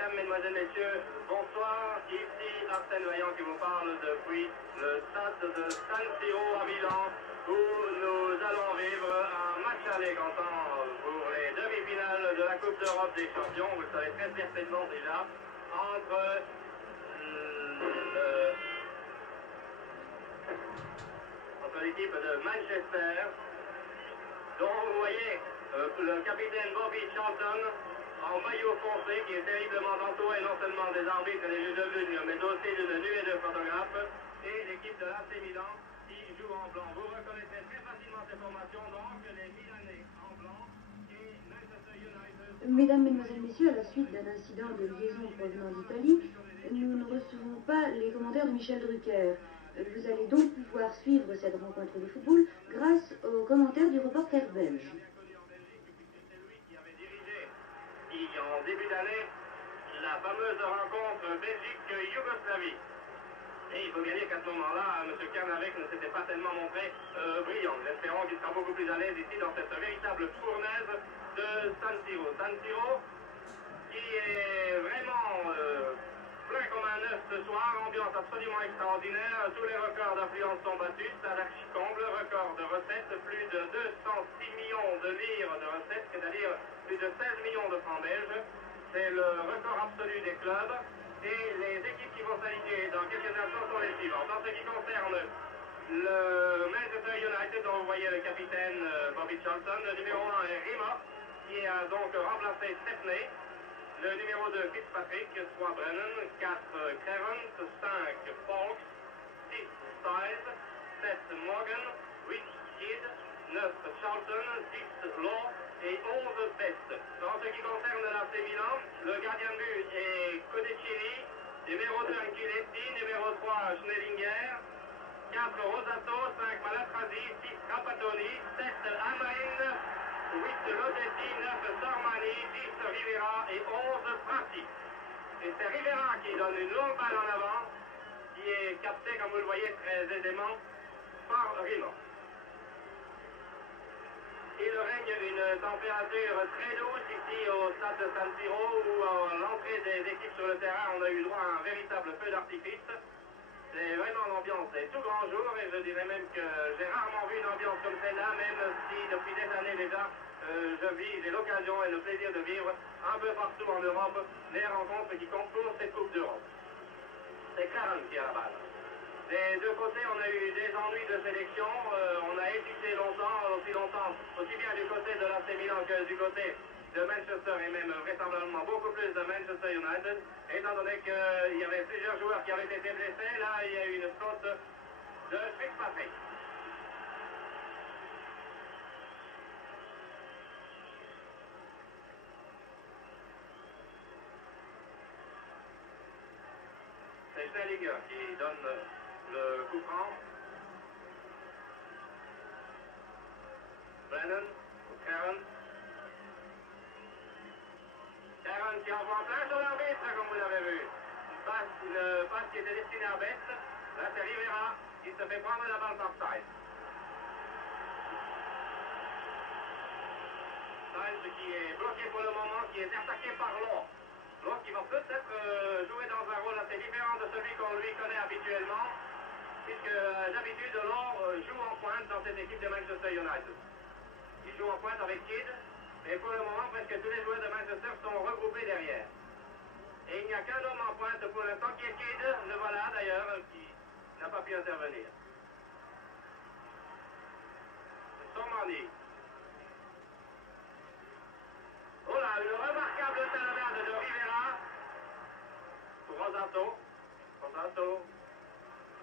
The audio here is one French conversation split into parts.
Mesdames, Mesdemoiselles, Messieurs, bonsoir. Ici Arsène Vaillant qui vous parle depuis le stade de San Siro à Milan, où nous allons vivre un match aller comptant pour les demi-finales de la Coupe d'Europe des Champions. Vous le savez très certainement déjà, entre l'équipe de Manchester, dont vous voyez le capitaine Bobby Charlton en maillot foncé qui est terriblement entouré non seulement des arbitres et des juges de ligne, mais aussi d'une nuée de photographes, et l'équipe de l'AC Milan qui joue en blanc. Vous reconnaîtrez très facilement ces formations, donc les Milanais en blanc et Manchester United. Mesdames, Mesdemoiselles, Messieurs, à la suite d'un incident de liaison provenant d'Italie, nous ne recevons pas les commentaires de Michel Drucker. Vous allez donc pouvoir suivre cette rencontre de football grâce aux commentaires du reporter belge. En début d'année, la fameuse rencontre Belgique-Yougoslavie. Et il faut bien dire qu'à ce moment-là, M. Kernavec ne s'était pas tellement montré brillant. Nous espérons qu'il sera beaucoup plus à l'aise ici dans cette véritable fournaise de San Siro. San Siro qui est vraiment plein comme un œuf ce soir, ambiance absolument extraordinaire. Tous les records d'affluence sont battus, stade archi-comble, record de recettes, plus de 206 millions de livres de recettes, c'est-à-dire plus de 16 millions de francs belges. C'est le record absolu des clubs. Et les équipes qui vont s'aligner dans quelques instants sont les suivantes. En ce qui concerne le Manchester United, dont vous voyez le capitaine Bobby Charlton, le numéro 1 est Rima, qui a donc remplacé Stepney. Le numéro 2, Fitzpatrick, 3 Brennan, 4 Clarence, 5 Fawkes, 6 Styles, 7 Morgan, 8 Kidd, 9 Charlton, 10 Law et 11 Best. En ce qui concerne l'AC Milan, le gardien de but est Codicini, numéro 2 Anchiletti, numéro 3 Schnellinger, 4 Rosato, 5 Malatrasi, 6 Trapattoni, 7 Amain, 8 Lodetti, 9 Sormani, 10 Rivera et 11 Prati. Et c'est Rivera qui donne une longue balle en avant, qui est captée, comme vous le voyez très aisément, par Rima. Il règne une température très douce ici au stade de San Siro, où à l'entrée des équipes sur le terrain, on a eu droit à un véritable feu d'artifice. C'est vraiment l'ambiance des tout grands jours, et je dirais même que j'ai rarement vu une ambiance comme celle-là, même si depuis des années déjà, j'ai l'occasion et le plaisir de vivre un peu partout en Europe les rencontres qui concourent cette Coupe d'Europe. C'est Clarence qui a la balle. Des deux côtés, on a eu des ennuis de sélection, on a hésité aussi longtemps, aussi bien du côté de l'AC Milan que du côté de Manchester, et même vraisemblablement beaucoup plus de Manchester United, étant donné qu'il y avait plusieurs joueurs qui avaient été blessés. Là, il y a eu une faute de Fitzpatrick. C'est Schnellinger qui donne le coup franc. Brennan, Karen qui envoie en plein sur l'arbitre, comme vous l'avez vu. Une passe qui était destinée à Best. Là, c'est Rivera qui se fait prendre la balle par Styles. Styles qui est bloqué pour le moment, qui est attaqué par Law. Law qui va peut-être jouer dans un rôle assez différent de celui qu'on lui connaît habituellement, puisque d'habitude Law joue en pointe dans cette équipe de Manchester United. Il joue en pointe avec Kidd, mais pour le moment, presque tous les joueurs de Manchester sont regroupés derrière. Et il n'y a qu'un homme en pointe pour l'instant qui est Kidd, le voilà d'ailleurs, qui n'a pas pu intervenir. Sormani. Oh là, une remarquable talonnade de Rivera pour Rosato. Rosato.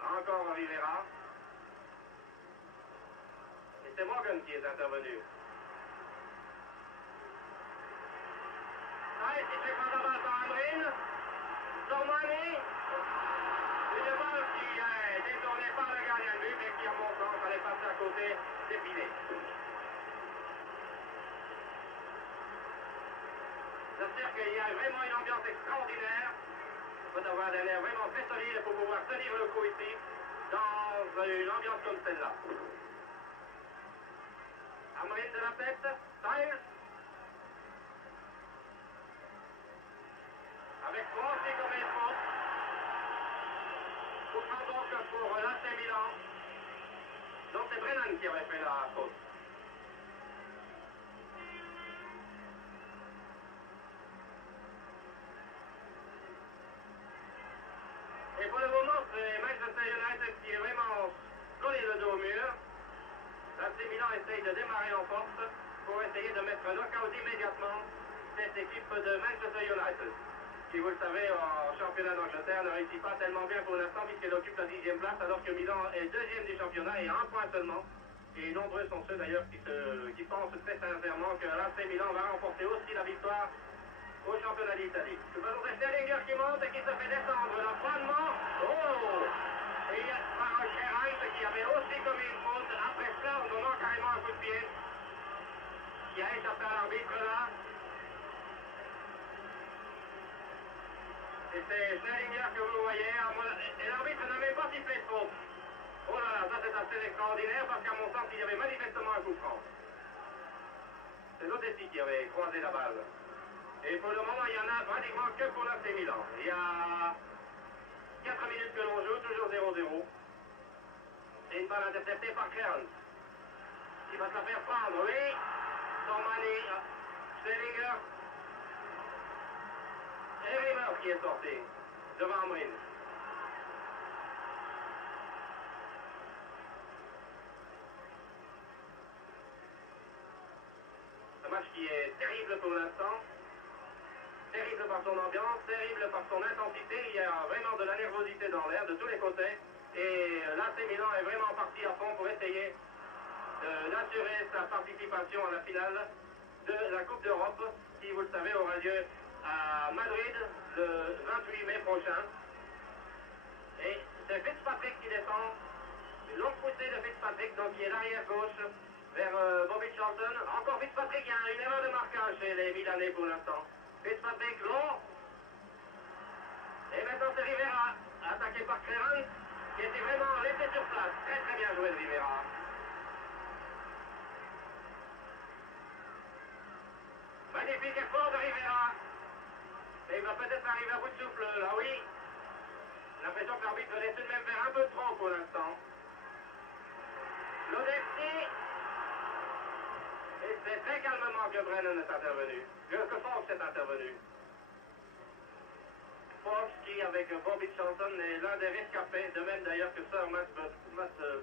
Encore Rivera. Et c'est Morgan qui est intervenu. Ah, il s'est fait prendre la balle par Amrin. Sormani. Une balle qui est détournée par le gardien de but, mais qui, en montant, fallait passer à côté des filets. J'espère qu'il y a vraiment une ambiance extraordinaire. Il faut avoir des nerfs vraiment très solides pour pouvoir tenir le coup ici, dans une ambiance comme celle-là. Amrin de la tête, Styles. Coup franc donc pour l'AC Milan. Donc c'est Brennan qui avait fait la faute. Et pour le moment, c'est Manchester United qui est vraiment collé le dos au mur. L'AC Milan essaye de démarrer en force pour essayer de mettre knock-out immédiatement cette équipe de Manchester United, qui, vous le savez, en championnat d'Angleterre ne réussit pas tellement bien pour l'instant puisqu'elle occupe la 10e place, alors que Milan est deuxième du championnat et à un point seulement. Et nombreux sont ceux d'ailleurs qui pensent très sincèrement que l'AC Milan va remporter aussi la victoire au championnat d'Italie. C'est Sterlinger qui monte et qui se fait descendre là froidement. Oh! Et il y a par Gerrard qui avait aussi commis une faute après cela en donnant carrément un coup de pied qui a échappé à l'arbitre là. Et c'est Sterlinger que vous voyez. Et l'arbitre n'a même pas sifflé de faute. Oh là là, ça c'est assez extraordinaire parce qu'à mon sens il y avait manifestement un coup franc. C'est Lodessi qui avait croisé la balle. Et pour le moment, il y en a pratiquement que pour l'AC Milan. Il y a 4 minutes que l'on joue, toujours 0-0. Et une balle interceptée par Clarence. Il va se la faire prendre, oui. Sormani, Sterlinger. Et River qui est sorti devant Amrin. Un match qui est terrible pour l'instant. Terrible par son ambiance, terrible par son intensité. Il y a vraiment de la nervosité dans l'air de tous les côtés. Et l'AC Milan est vraiment parti à fond pour essayer d'assurer sa participation à la finale de la Coupe d'Europe, qui, vous le savez, aura lieu à Madrid le 28 mai prochain. Et c'est Fitzpatrick qui descend. Une longue poussée de Fitzpatrick, donc qui est l'arrière gauche vers Bobby Charlton. Encore Fitzpatrick, il y a une erreur de marquage chez les Milanais pour l'instant. Fitzpatrick long. Et maintenant c'est Rivera, attaqué par Clarence, qui était vraiment laissé sur place. Très très bien joué de Rivera. Magnifique effort de Rivera. Et il va peut-être arriver à bout de souffle là, oui. L'impression que l'arbitre laisse tout de même faire un peu trop pour l'instant. Lodessi. Et c'est très calmement que Brennan est intervenu. Que Fox est intervenu. Fox qui, avec Bobby Charlton, est l'un des rescapés, de même d'ailleurs que Sir Matt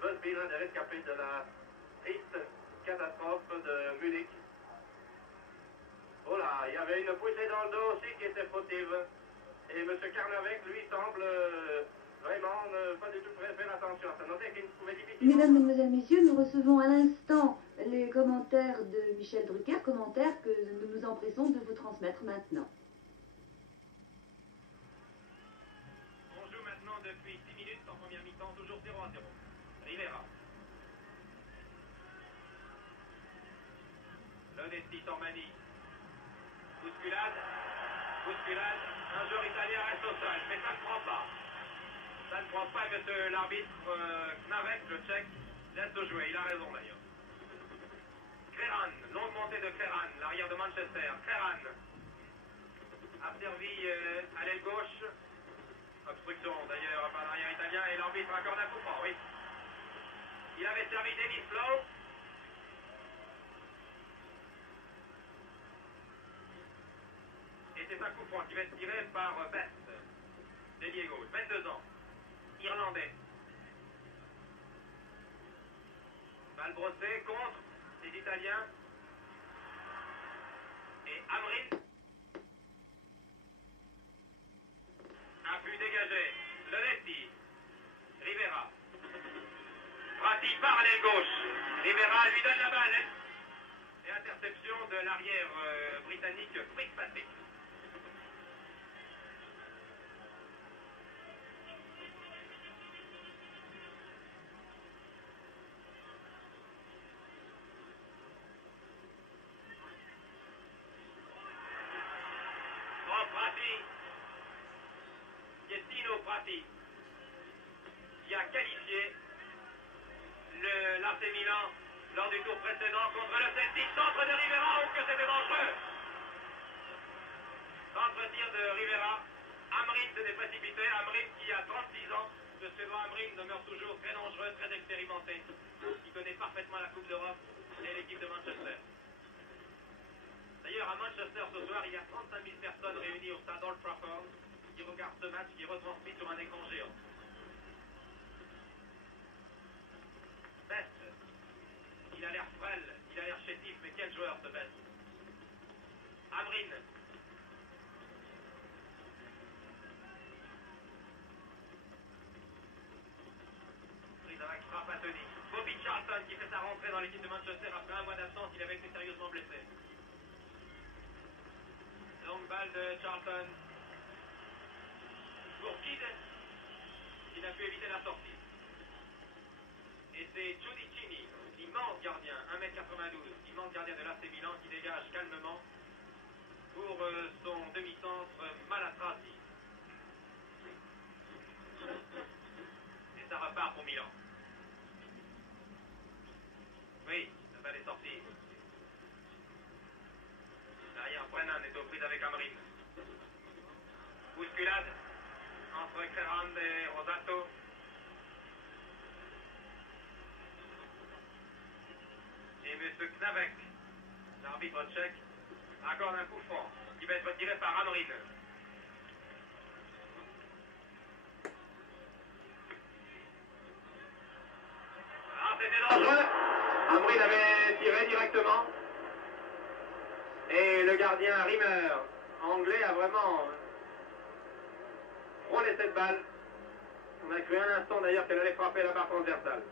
Busby, l'un des rescapés de la triste catastrophe de Munich. Oh là, il y avait une poussée dans le dos aussi qui était fautive. Et M. Carnavec, lui, semble vraiment ne pas du tout faire attention à ça. Notez qu'il pouvait difficilement... Mesdames, Mesdemoiselles, Messieurs, nous recevons à l'instant les commentaires de Michel Drucker, commentaires que nous nous empressons de vous transmettre maintenant. On joue maintenant depuis 6 minutes en première mi-temps, toujours 0-0. Rivera. Lodessi, Sormani. Bousculade. Bousculade. Un joueur italien reste au sol, mais ça ne prend pas. Ça ne prend pas que l'arbitre Knavek, le tchèque, laisse jouer. Il a raison d'ailleurs. Kreran, longue montée de Kreran, l'arrière de Manchester. Kreran a servi à l'aile gauche. Obstruction d'ailleurs par l'arrière italien et l'arbitre accorde un coup franc, oui. Il avait servi David Flo. Et c'est un coup franc qui va être tiré par Best. Délié gauche, 22 ans. Irlandais. Balle brossée contre les Italiens. Et Amrin. Un but dégagé. Lodessi. Rivera. Prati par l'aile gauche. Rivera lui donne la balle. Et interception de l'arrière britannique Fitzpatrick. Prati qui a qualifié l'AC Milan lors du tour précédent contre le Celtic. Centre de Rivera, ou que c'était dangereux. Centre tir de Rivera. Amrin s'était précipité. Amrin qui a 36 ans, ce Suédois. devant Amrin, demeure toujours très dangereux, très expérimenté. Il connaît parfaitement la Coupe d'Europe et l'équipe de Manchester. D'ailleurs, à Manchester ce soir, il y a 35 000 personnes réunies au stade Old Trafford qui regardent ce match qui est retransmis sur un écran géant. Best, il a l'air frêle, il a l'air chétif, mais quel joueur ce Best. Amrin. Prise avec frappe à Tony. Bobby Charlton qui fait sa rentrée dans l'équipe de Manchester après un mois d'absence, il avait été sérieusement blessé. Longue balle de Charlton. Pour Kidd, qui n'a pu éviter la sortie. Et c'est Giudicini, l'immense gardien, 1m92, immense gardien de l'AC Milan qui dégage calmement pour son demi-centre Malatrasi. Et ça repart pour Milan. Oui, la balle est sortie. Derrière, Brennan est aux prises avec Amrin. Bousculade entre Creran et Rosato. Et M. Knavek, l'arbitre tchèque, accorde un coup franc qui va être tiré par Amrin. Ah, c'était dangereux. Amrin avait tiré directement. Et le gardien Rimmer, anglais, a vraiment frôlé cette balle. On a cru un instant d'ailleurs qu'elle allait frapper la barre transversale.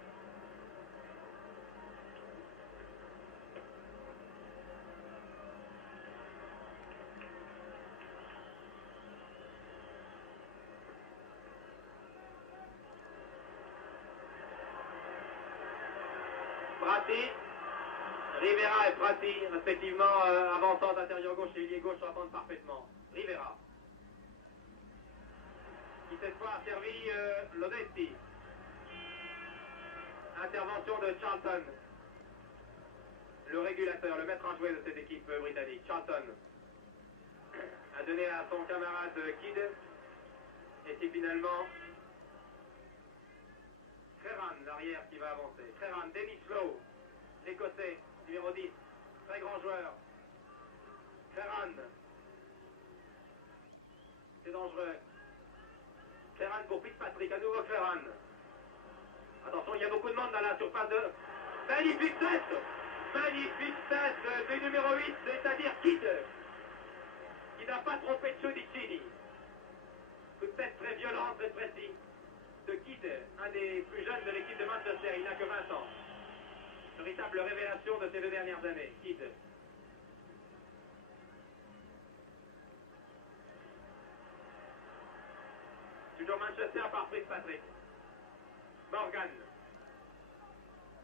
Prati, Rivera et Prati, respectivement avançant intérieur gauche et ailier gauche, s'entendent parfaitement. Rivera, qui cette fois a servi Lodetti. Intervention de Charlton, le régulateur, le maître à jouer de cette équipe britannique. Charlton a donné à son camarade Kidd, et c'est finalement Creran, l'arrière, qui va avancer. Creran, Dennis Lowe, l'Écossais, numéro 10, très grand joueur. Creran, c'est dangereux. Creran pour Fitzpatrick, à nouveau Creran. Attention, il y a beaucoup de monde dans la surface de... Magnifique tête! Magnifique tête du numéro 8, c'est-à-dire Kidd, qui n'a pas trompé Giudicini. Coup de tête très violent, très précis de Kidd, un des plus jeunes de l'équipe de Manchester, il n'a que 20 ans. Véritable révélation de ces 2 dernières années, Kidd. Toujours Manchester par Fitzpatrick. Morgan.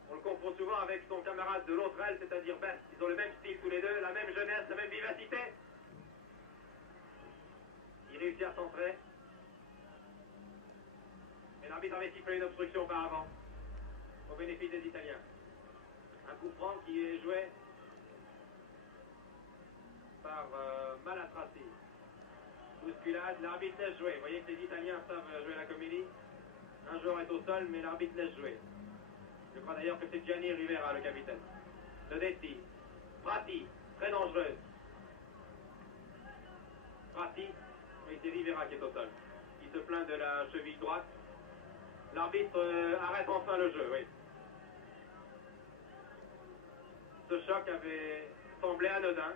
On le confond souvent avec son camarade de l'autre aile, c'est-à-dire Best. Ils ont le même style tous les deux, la même jeunesse, la même vivacité. Il réussit à centrer. Mais l'arbitre avait sifflé une obstruction auparavant, au bénéfice des Italiens. Un coup franc qui est joué par Malatrasi. Bousculade, l'arbitre laisse jouer. Vous voyez que les Italiens savent jouer la comédie. Un joueur est au sol, mais l'arbitre laisse jouer. Je crois d'ailleurs que c'est Gianni Rivera, le capitaine. Lodetti, Prati, très dangereuse. Prati, et c'est Rivera qui est au sol. Il se plaint de la cheville droite. L'arbitre arrête enfin le jeu, oui. Ce choc avait semblé anodin.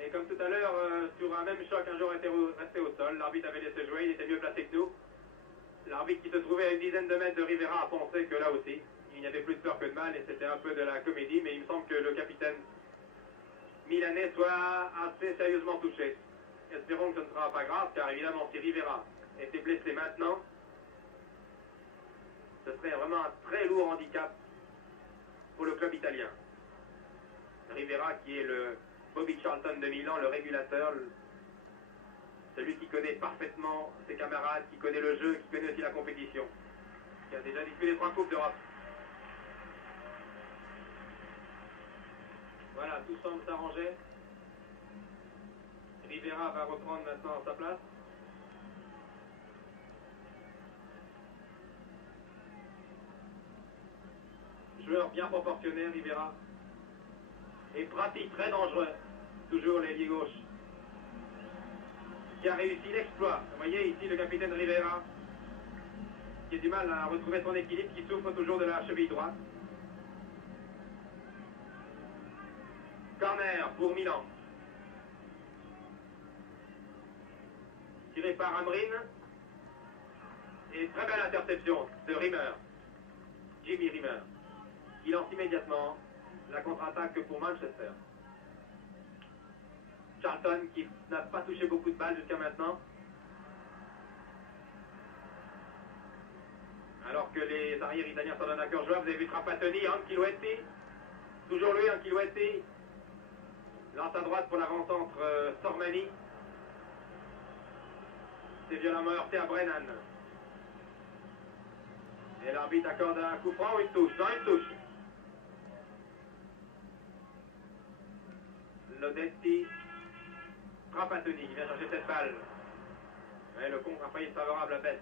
Et comme tout à l'heure, sur un même choc, un joueur était resté au sol. L'arbitre avait laissé jouer, il était mieux placé que nous. L'arbitre qui se trouvait à une dizaine de mètres de Rivera a pensé que là aussi, il n'y avait plus de peur que de mal et c'était un peu de la comédie. Mais il me semble que le capitaine milanais soit assez sérieusement touché. Espérons que ce ne sera pas grave, car évidemment, si Rivera était blessé maintenant, ce serait vraiment un très lourd handicap pour le club italien. Rivera qui est le Bobby Charlton de Milan, le régulateur, celui qui connaît parfaitement ses camarades, qui connaît le jeu, qui connaît aussi la compétition, qui a déjà disputé 3 Coupes d'Europe. Voilà, tout semble s'arranger. Rivera va reprendre maintenant sa place. joueur bien proportionné, Rivera. Et Prati, très dangereux. Toujours l'ailier gauche. Qui a réussi l'exploit. Vous voyez ici le capitaine Rivera, qui a du mal à retrouver son équilibre, qui souffre toujours de la cheville droite. Corner pour Milan. Tiré par Amrin. Et très belle interception de Rimmer. Jimmy Rimmer. Il lance immédiatement la contre-attaque pour Manchester. Charlton qui n'a pas touché beaucoup de balles jusqu'à maintenant. Alors que les arrières italiens s'en donnent à cœur joie. Vous avez vu Trapattoni, Ancelotti. Toujours lui, Ancelotti. Lance à droite pour l'avant-centre Sormani. C'est violemment heurté à Brennan. Et l'arbitre accorde un coup franc ou une touche. Non, une touche. Lodetti. Trapattoni qui vient chercher cette balle. Mais le contre a failli être favorable à Best.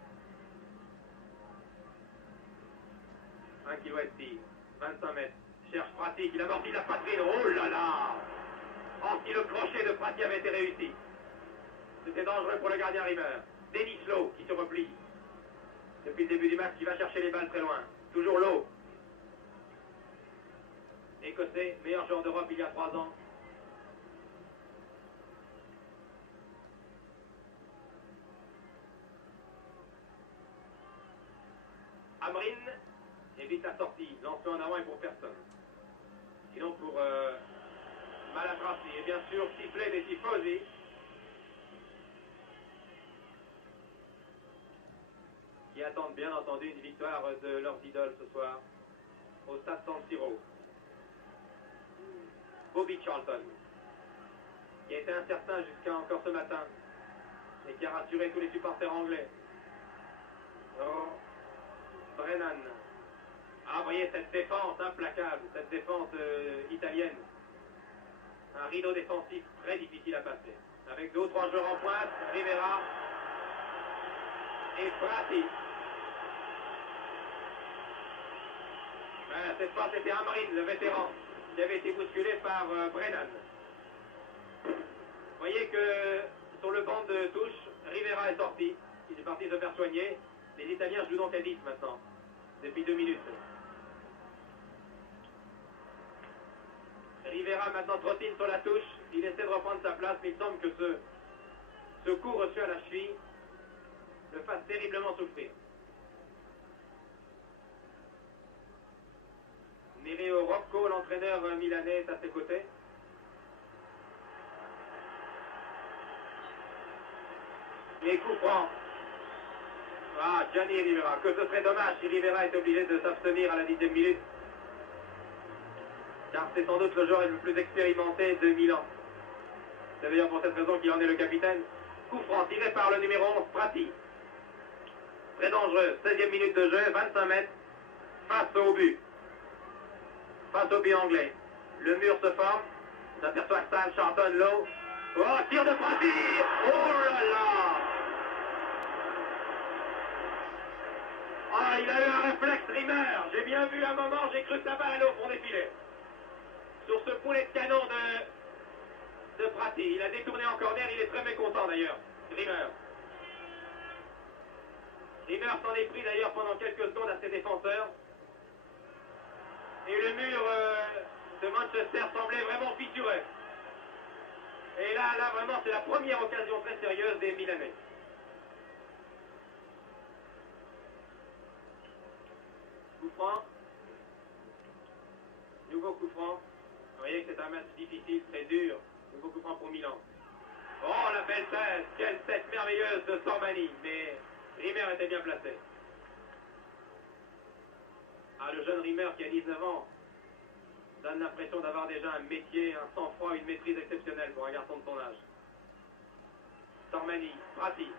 Ancelotti. 25 mètres. Cherche Prati qui amortit la poitrine. Oh là là! Oh, si le crochet de Prati avait été réussi. C'était dangereux pour le gardien Rimmer. Denis Lowe qui se replie. Depuis le début du match, qui va chercher les balles très loin. Toujours Lowe. Écossais, meilleur joueur d'Europe il y a 3 ans. Amrin évite la sortie. Lancement en avant et pour personne. Sinon pour Malatrassi. Et bien sûr, sifflet des tifosi. Qui attendent bien entendu une victoire de leurs idoles ce soir au stade San Siro. Bobby Charlton, qui a été incertain jusqu'à encore ce matin et qui a rassuré tous les supporters anglais. Oh, Brennan. Ah, vous voyez cette défense implacable, cette défense italienne. Un rideau défensif très difficile à passer. Avec 2 ou 3 joueurs en pointe, Rivera et Prati. Cette fois, c'était Amrin, le vétéran, qui avait été bousculé par Brennan. Vous voyez que sur le banc de touche, Rivera est sorti. Il est parti se faire soigner. Les Italiens jouent donc à 10 maintenant, depuis 2 minutes. Rivera maintenant trottine sur la touche. Il essaie de reprendre sa place, mais il semble que ce coup reçu à la cheville le fasse terriblement souffrir. Nereo Rocco, l'entraîneur milanais, est à ses côtés. Les coups francs. Ah, Gianni Rivera. Que ce serait dommage si Rivera est obligé de s'abstenir à la 10e minute. Car c'est sans doute le joueur le plus expérimenté de Milan. C'est d'ailleurs pour cette raison qu'il en est le capitaine. Coup franc tiré par le numéro 11, Prati. Très dangereux. 16e minute de jeu, 25 mètres. Face au but. Face au but anglais. Le mur se forme. On s'aperçoit Stan, Charlton, Lowe. Oh, tir de Prati. Oh là là. Ah, il a eu un réflexe Rimmer. J'ai bien vu un moment, j'ai cru que la balle allait au fond des filets. Sur ce poulet de canon de Prati. Il a détourné en corner, il est très mécontent d'ailleurs. Rimmer. Rimmer s'en est pris d'ailleurs pendant quelques secondes à ses défenseurs. Et le mur de Manchester semblait vraiment fissuré. Et là vraiment, c'est la première occasion très sérieuse des Milanais. Coup franc. Nouveau coup franc. Vous voyez que c'est un match difficile, très dur. Nouveau coup franc pour Milan. Oh, la belle tête. Quelle tête merveilleuse de Sormani. Mais Rimmer était bien placé. Ah, le jeune Rimmer qui a 19 ans donne l'impression d'avoir déjà un métier, un sang-froid, une maîtrise exceptionnelle pour un garçon de son âge. Sormani, Prati.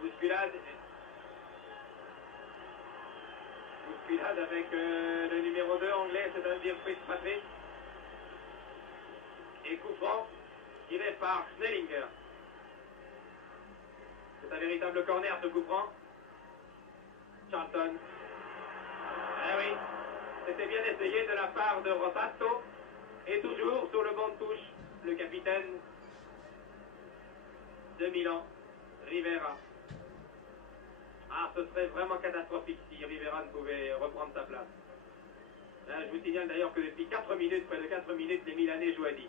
Bousculade. Bousculade avec le numéro 2 anglais, c'est-à-dire Fitzpatrick. Et coup franc tiré par Snellinger. C'est C'est un véritable corner, ce coup franc. Charlton. Eh oui, c'était bien essayé de la part de Rosato. Et toujours sur le banc de touche, le capitaine de Milan, Rivera. Ah, ce serait vraiment catastrophique si Rivera ne pouvait reprendre sa place. Je vous signale d'ailleurs que depuis 4 minutes, près de 4 minutes, les Milanais jouent à 10.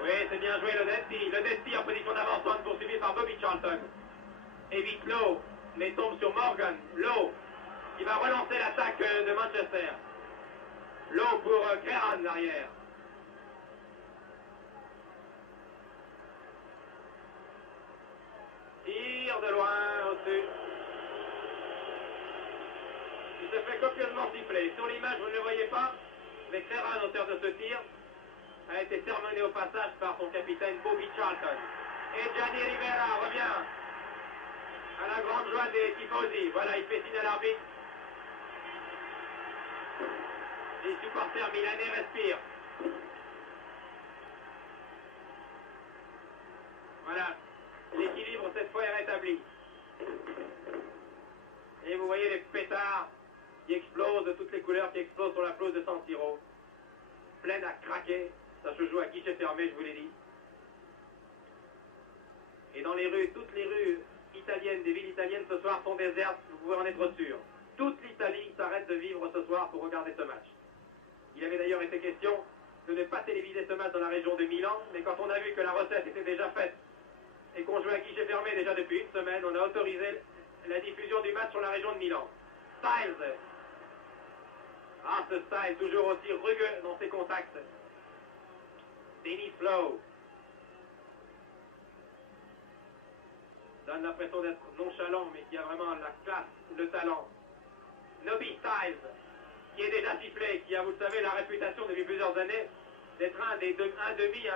Oui, c'est bien joué le Desti. Le Desti en position d'avancement poursuivi par Bobby Charlton. Évite Lowe, mais tombe sur Morgan. Lowe, qui va relancer l'attaque de Manchester. Lowe pour Creran l'arrière. Tire de loin au-dessus. Il se fait copieusement siffler. Sur l'image, vous ne le voyez pas, mais Creran, auteur de ce tir, a été terminé au passage par son capitaine Bobby Charlton. Et Gianni Rivera revient à la grande joie des tifosi. Voilà, il fait signe à l'arbitre. Les supporters milanais respirent. Voilà, l'équilibre cette fois est rétabli. Et vous voyez les pétards qui explosent de toutes les couleurs, qui explosent sur la pelouse de San Siro. Pleine à craquer. Ça se joue à guichet fermé, je vous l'ai dit. Et dans les rues, toutes les rues italiennes, des villes italiennes ce soir sont désertes, vous pouvez en être sûr. Toute l'Italie s'arrête de vivre ce soir pour regarder ce match. Il avait d'ailleurs été question de ne pas téléviser ce match dans la région de Milan, mais quand on a vu que la recette était déjà faite et qu'on jouait à guichet fermé déjà depuis une semaine, on a autorisé la diffusion du match sur la région de Milan. Styles. Ah, ce Styles, toujours aussi rugueux dans ses contacts. Denis Lowe donne l'impression d'être nonchalant, mais qui a vraiment la classe, le talent. Nobby Styles, qui est déjà sifflé, qui a, vous le savez, la réputation depuis plusieurs années d'être un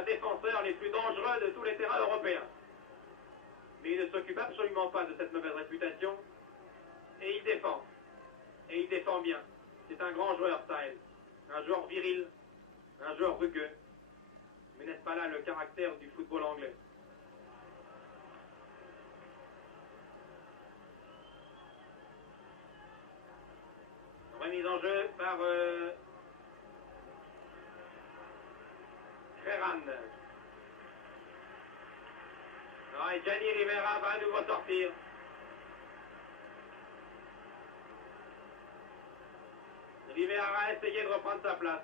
défenseur les plus dangereux de tous les terrains européens. Mais il ne s'occupe absolument pas de cette mauvaise réputation, et il défend. Et il défend bien. C'est un grand joueur, Styles. Un joueur viril, un joueur rugueux. Mais n'est-ce pas là le caractère du football anglais? Remise en jeu par Creran. Et Gianni Rivera va à nouveau sortir. Rivera a essayé de reprendre sa place,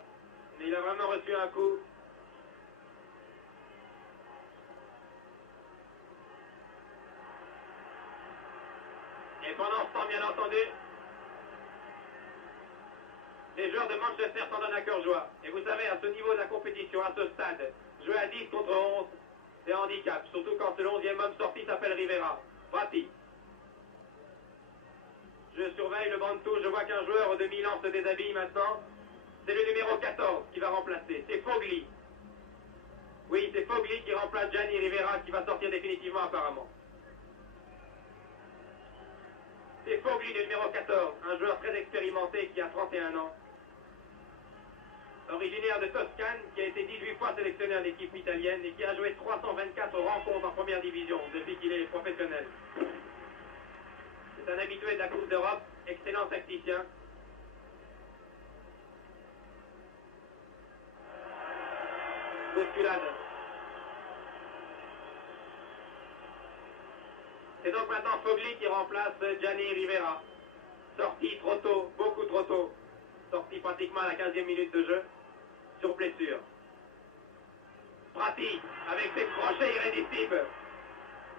mais il a vraiment reçu un coup. Et pendant ce temps, bien entendu, les joueurs de Manchester s'en donnent à cœur joie. Et vous savez, à ce niveau de la compétition, à ce stade, jouer à 10 contre 11, c'est un handicap. Surtout quand le 11e homme sorti s'appelle Rivera. Prati. Je surveille le banc de touche, je vois qu'un joueur de Milan se déshabille maintenant. C'est le numéro 14 qui va remplacer. C'est Fogli. Oui, c'est Fogli qui remplace Gianni Rivera qui va sortir définitivement apparemment. C'est Fogli le numéro 14, un joueur très expérimenté qui a 31 ans. Originaire de Toscane, qui a été 18 fois sélectionné en équipe italienne et qui a joué 324 rencontres en première division depuis qu'il est professionnel. C'est un habitué de la Coupe d'Europe, excellent tacticien. Bousculade. C'est donc maintenant Fogli qui remplace Gianni Rivera. Sorti trop tôt, beaucoup trop tôt. Sorti pratiquement à la 15e minute de jeu, sur blessure. Prati, avec ses crochets irrésistibles.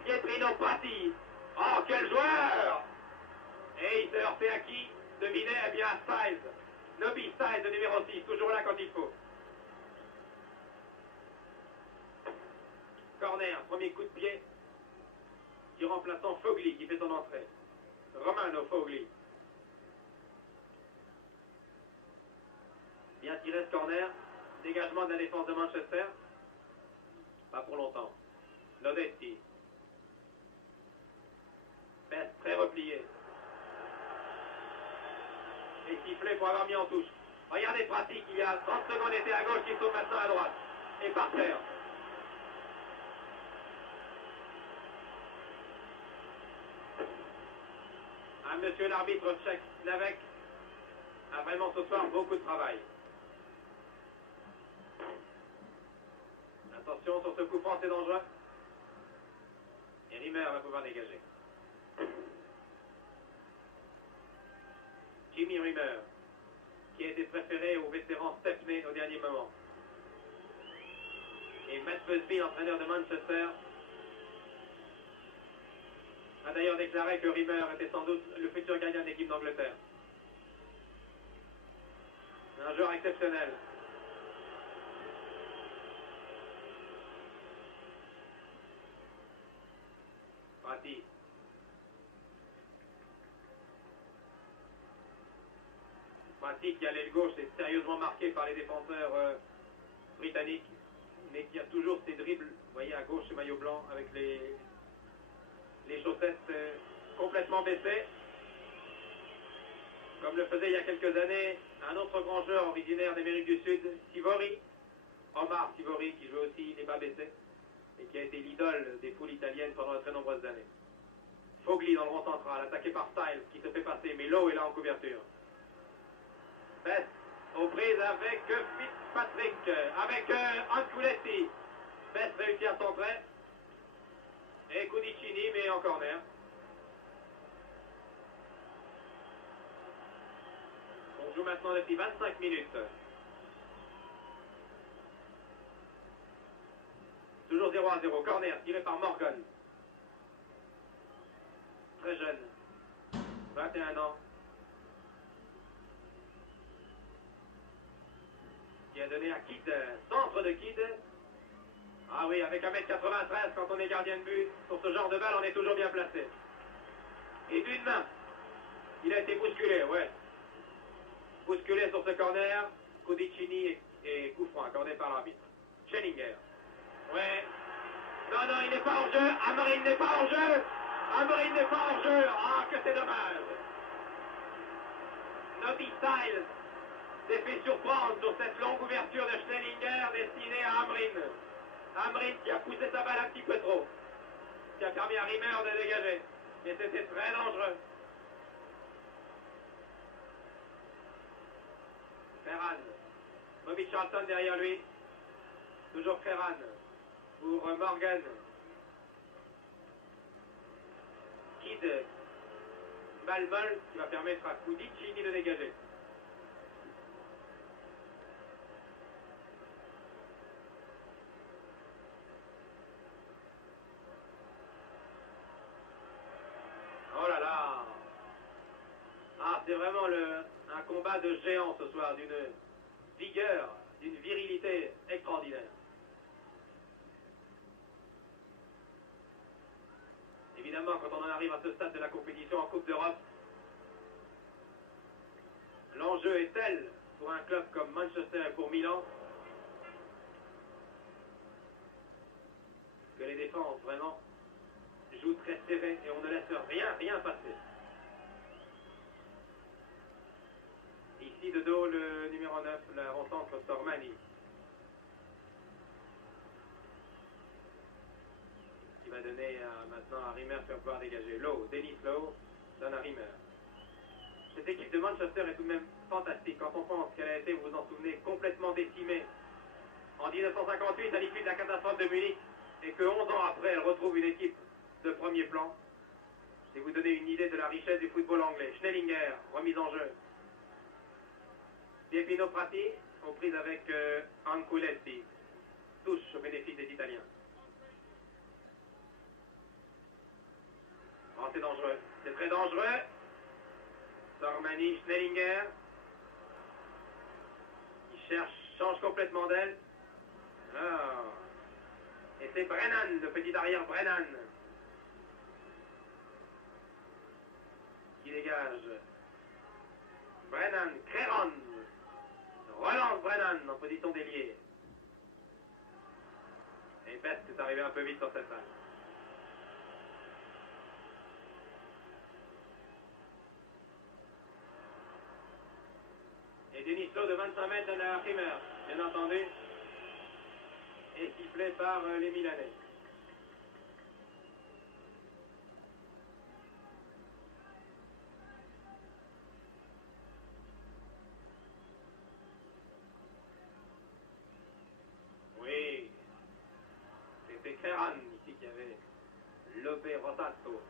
Pietrino Prati. Oh, quel joueur! Et il s'est heurté à qui? Devinez, eh bien à Styles. Nobby Styles, le numéro 6, toujours là quand il faut. Corner, premier coup de pied. Qui remplaçant Fogli, qui fait son entrée. Romano Fogli. Bien tiré ce corner. Dégagement de la défense de Manchester. Pas pour longtemps. Lodesti. Best très replié. sifflet pour avoir mis en touche. Regardez Pratique, il y a 30 secondes était à gauche, il saute maintenant à droite. Et par terre. Monsieur l'arbitre tchèque Navek a vraiment ce soir beaucoup de travail. Attention sur ce coup franc, c'est dangereux. Et Rimmer va pouvoir dégager. Jimmy Rimmer, qui a été préféré au vétéran Stepney au dernier moment. Et Matt Busby, l'entraîneur de Manchester, a d'ailleurs déclaré que Rimmer était sans doute le futur gardien de l'équipe d'Angleterre. Un joueur exceptionnel. Prati. Prati qui a l'aile gauche est sérieusement marqué par les défenseurs britanniques, mais qui a toujours ses dribbles, vous voyez à gauche ce maillot blanc avec les chaussettes complètement baissées, comme le faisait il y a quelques années un autre grand joueur originaire d'Amérique du Sud, Sivori, Omar Sivori, qui joue aussi les bas baissés et qui a été l'idole des foules italiennes pendant de très nombreuses années. Fogli dans le rond central, attaqué par Styles qui se fait passer, mais Lowe est là en couverture. Best aux prises avec Fitzpatrick, avec Anculetti. Best réussit à centrer. Et Cudicini, mais en corner. On joue maintenant depuis 25 minutes. Toujours 0-0. Corner tiré par Morgan. Très jeune. 21 ans. Qui a donné à Kidd. Centre de Kidd. Ah oui, avec 1m93, quand on est gardien de but, sur ce genre de balle, on est toujours bien placé. Et d'une main, il a été bousculé, ouais. Bousculé sur ce corner, Cudicini et coup franc, accordé par l'arbitre. Schellinger. Ouais. Non, non, il n'est pas en jeu. Amorim n'est pas en jeu. Amorim n'est pas en jeu. Ah, que c'est dommage. Nobby Styles s'est fait surprendre sur cette longue ouverture de Schellinger destinée à Amorim. Amorim qui a poussé sa balle un petit peu trop, qui a permis à Rimmer de dégager. Et c'était très dangereux. Ferran. Bobby Charlton derrière lui. Toujours Ferran. Pour Morgan. Kidd. Balle molle qui va permettre à Cudicini de dégager. Oh là là! Ah, c'est vraiment un combat de géant ce soir, d'une vigueur, d'une virilité extraordinaire. Évidemment, quand on en arrive à ce stade de la compétition en Coupe d'Europe, l'enjeu est tel pour un club comme Manchester et pour Milan que les défenses, vraiment, jouent très serré et on ne laisse rien passer. Ici de dos le numéro 9, la rencontre Sormani. Qui va donner maintenant à Rimmer pour pouvoir dégager. Lowe, Dennis Lowe, donne à Rimmer. Cette équipe de Manchester est tout de même fantastique. Quand on pense qu'elle a été, vous vous en souvenez, complètement décimée en 1958 à l'issue de la catastrophe de Munich et que 11 ans après elle retrouve une équipe de premier plan. Et vous donner une idée de la richesse du football anglais. Schellinger, remise en jeu. Piepino Prati, aux prises avec Anculetti. Touche au bénéfice des Italiens. Oh, c'est dangereux. C'est très dangereux. Sormani, Schellinger. Il change complètement d'aile. Oh. Et c'est Brennan, le petit arrière Brennan. Qui dégage. Brennan, Creron. Relance Brennan en position d'ailier. Et Best est arrivé un peu vite sur cette balle. Et Denis Lowe de 25 mètres donne à Rimmer, bien entendu. Et sifflé par les Milanais. Oui, c'était Creran ici qui avait lobé Rotato.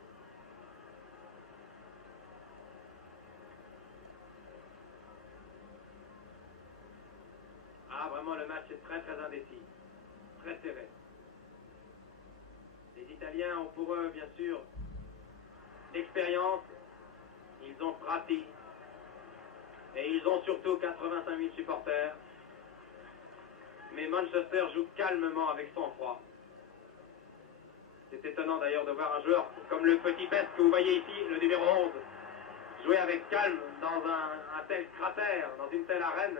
Ah, vraiment, le match est très très indécis, très serré. Les Italiens ont pour eux, bien sûr, l'expérience, ils ont Prati, et ils ont surtout 85 000 supporters. Mais Manchester joue calmement avec sang-froid. C'est étonnant d'ailleurs de voir un joueur comme le petit Best que vous voyez ici, le numéro 11, jouer avec calme dans un tel cratère, dans une telle arène,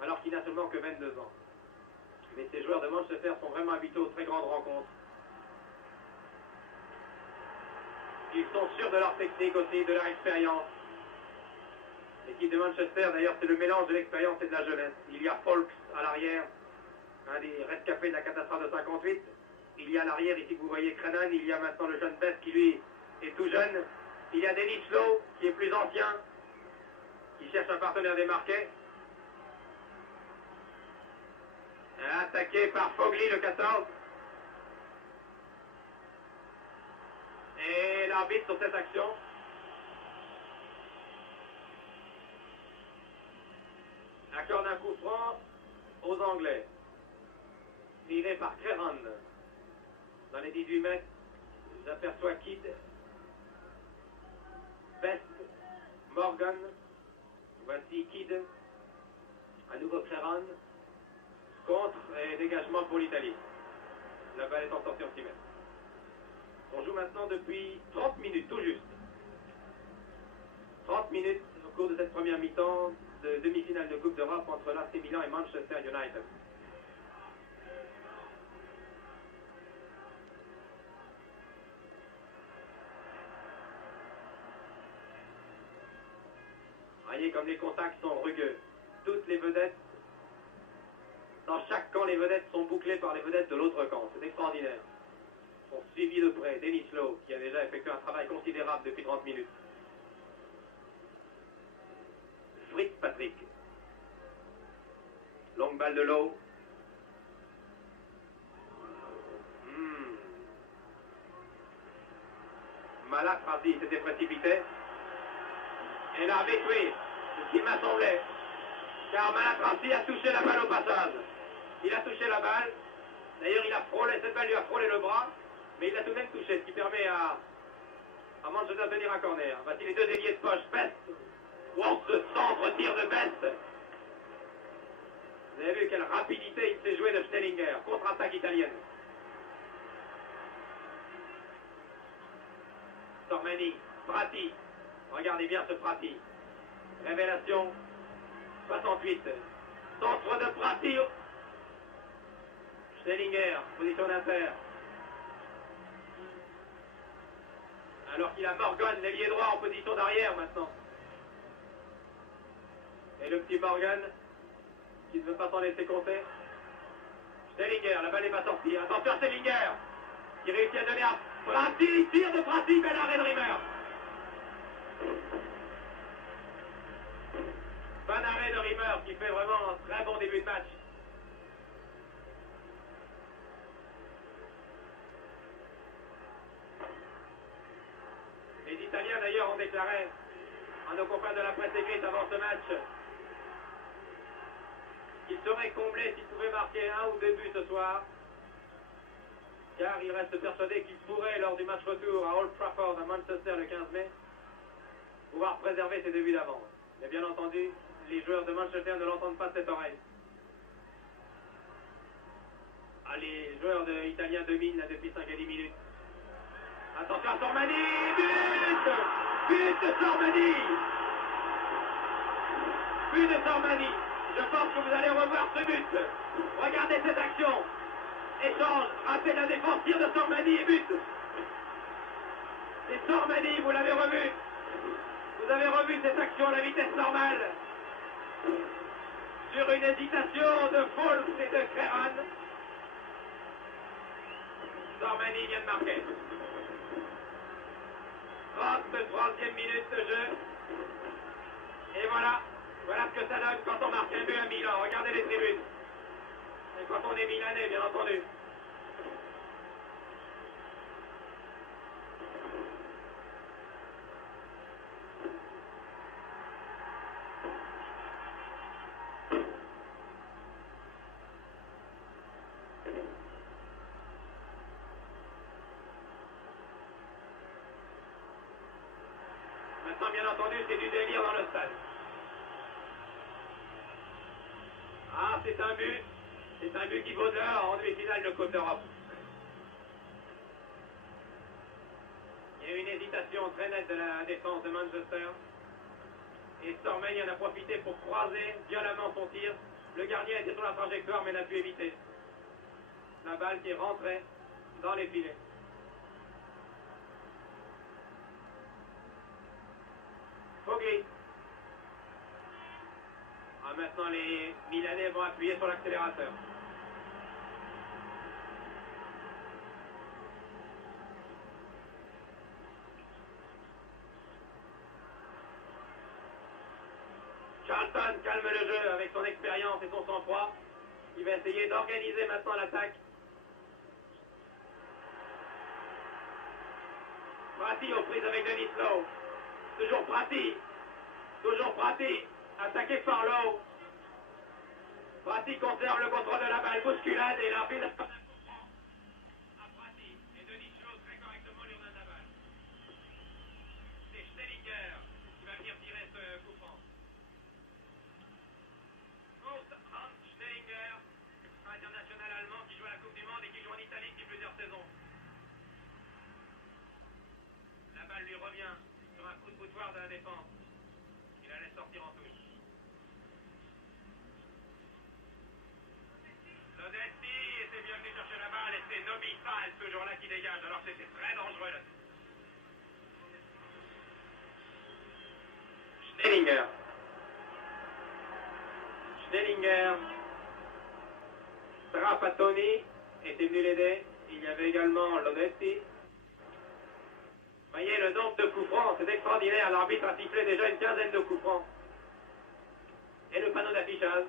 alors qu'il n'a seulement que 22 ans. Mais ces joueurs de Manchester sont vraiment habitués aux très grandes rencontres. Ils sont sûrs de leur technique aussi, de leur expérience. L'équipe de Manchester, d'ailleurs, c'est le mélange de l'expérience et de la jeunesse. Il y a Folks à l'arrière, un des rescapés de la catastrophe de 58. Il y a à l'arrière, ici que vous voyez Crenan. Il y a maintenant le jeune Best qui, lui, est tout jeune. Il y a Denis Lowe, qui est plus ancien, qui cherche un partenaire démarqué. Attaqué par Fogli, le 14. Et l'arbitre sur cette action accorde un coup franc aux Anglais. Tiré par Creran. Dans les 18 mètres, j'aperçois Kidd, Best, Morgan. Voici Kidd. À nouveau Creran. Contre et dégagement pour l'Italie. La balle est en sortie en 6 mètres. On joue maintenant depuis 30 minutes, tout juste. 30 minutes au cours de cette première mi-temps de demi-finale de Coupe d'Europe entre l'AC Milan et Manchester United. Voyez comme les contacts sont rugueux. Toutes les vedettes, dans chaque camp, les vedettes sont bouclées par les vedettes de l'autre camp. C'est extraordinaire. Ils sont suivis de près. Denis Lowe, qui a déjà effectué un travail considérable depuis 30 minutes. Fritz Patrick. Longue balle de Lowe. Malak Razi s'était précipité. Et l'arbitre, oui, c'est ce qu'il m'a semblé. Car Malak Razi a touché la balle au passage. Il a touché la balle. D'ailleurs, il a frôlé, cette balle lui a frôlé le bras. Mais il l'a tout de même touché, ce qui permet à Manchester de venir à corner. Voici les deux ailiers de poche. Best. Wow, ce centre tir de Best. Vous avez vu quelle rapidité il s'est joué de Schnellinger. Contre-attaque italienne. Sormani, Prati. Regardez bien ce Prati. Révélation. 68. Centre de Prati. Schnellinger, position d'impair. Alors qu'il a Morgan, l'ailier droit, en position d'arrière maintenant. Et le petit Morgan, qui ne veut pas s'en laisser compter. Schnellinger, la balle n'est pas sortie. Attention à Schnellinger, qui réussit à donner à Prati. Tir de Prati, bel arrêt de Rimmer. Bon arrêt de Rimmer, qui fait vraiment un très bon début de match. Les Italiens d'ailleurs ont déclaré à nos confrères de la presse écrite avant ce match qu'ils seraient comblés s'ils pouvaient marquer 1 ou 2 buts ce soir, car ils restent persuadés qu'ils pourraient, lors du match retour à Old Trafford à Manchester le 15 mai, pouvoir préserver ces 2 buts d'avance. Mais bien entendu, les joueurs de Manchester ne l'entendent pas de cette oreille. Ah, les joueurs italiens dominent là depuis 5 à 10 minutes. Attention à Sormani, but! But de Sormani! But de Sormani! Je pense que vous allez revoir ce but. Regardez cette action. Échange, raté de la défense, tir de Sormani et but. Et Sormani, vous l'avez revu. Vous avez revu cette action à la vitesse normale. Sur une hésitation de Foulks et de Creran. Sormani vient de marquer. 33e minute de jeu. Et voilà ce que ça donne quand on marque un but à Milan. Regardez les tribunes. Et quand on est milanais, bien entendu. Maintenant, bien entendu, c'est du délire dans le stade. Ah, c'est un but. C'est un but qui vaut dehors en demi-finale de Coupe d'Europe. Il y a eu une hésitation très nette de la défense de Manchester. Et Sormani en a profité pour croiser violemment son tir. Le gardien était sur la trajectoire mais n'a pu éviter. La balle qui est rentrée dans les filets. Fogli. Ah, maintenant les Milanais vont appuyer sur l'accélérateur. Charlton calme le jeu avec son expérience et son sang-froid. Il va essayer d'organiser maintenant l'attaque. Prati aux prises avec Denis Lowe. Toujours Prati. Toujours Prati. Attaqué par Lowe. Prati conserve le contrôle de la balle. Bousculade et l'arbitre à Prati. Et Denis Lowe très correctement lui redonne la balle. C'est Schnellinger qui va venir tirer ce coup franc. Hans Schnellinger, international allemand qui joue à la Coupe du Monde et qui joue en Italie depuis plusieurs saisons. La balle lui revient sur un coup de boutoir de la défense. Il la laisse sortir en touche. Lodetti était bien venu chercher la balle et c'est Nobi Fall toujours là qui dégage alors que c'était très dangereux là. Schnellinger. Schnellinger. Trapattoni était venu l'aider. Il y avait également Lodetti. Voyez le nombre de coups francs, c'est extraordinaire. L'arbitre a sifflé déjà une quinzaine de coups francs. Et le panneau d'affichage.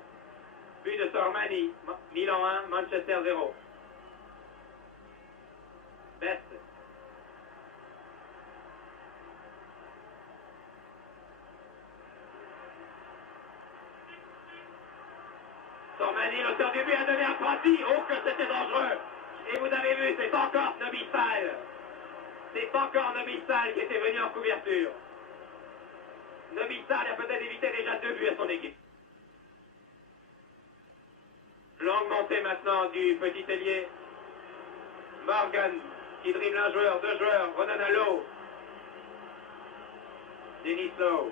But de Sormani. Milan 1, Manchester 0. Best. Sormani, l'auteur du but, a donné à Prati. Oh, que c'était dangereux. Et vous avez vu, c'est encore Nobi Fall. C'est encore Nobi Fall qui était venu en couverture. Nobi Fall a peut-être évité déjà 2 buts à son équipe. Longue montée maintenant du petit ailier. Morgan qui dribble un joueur, 2 joueurs, redonne à Lowe. Denis Lowe.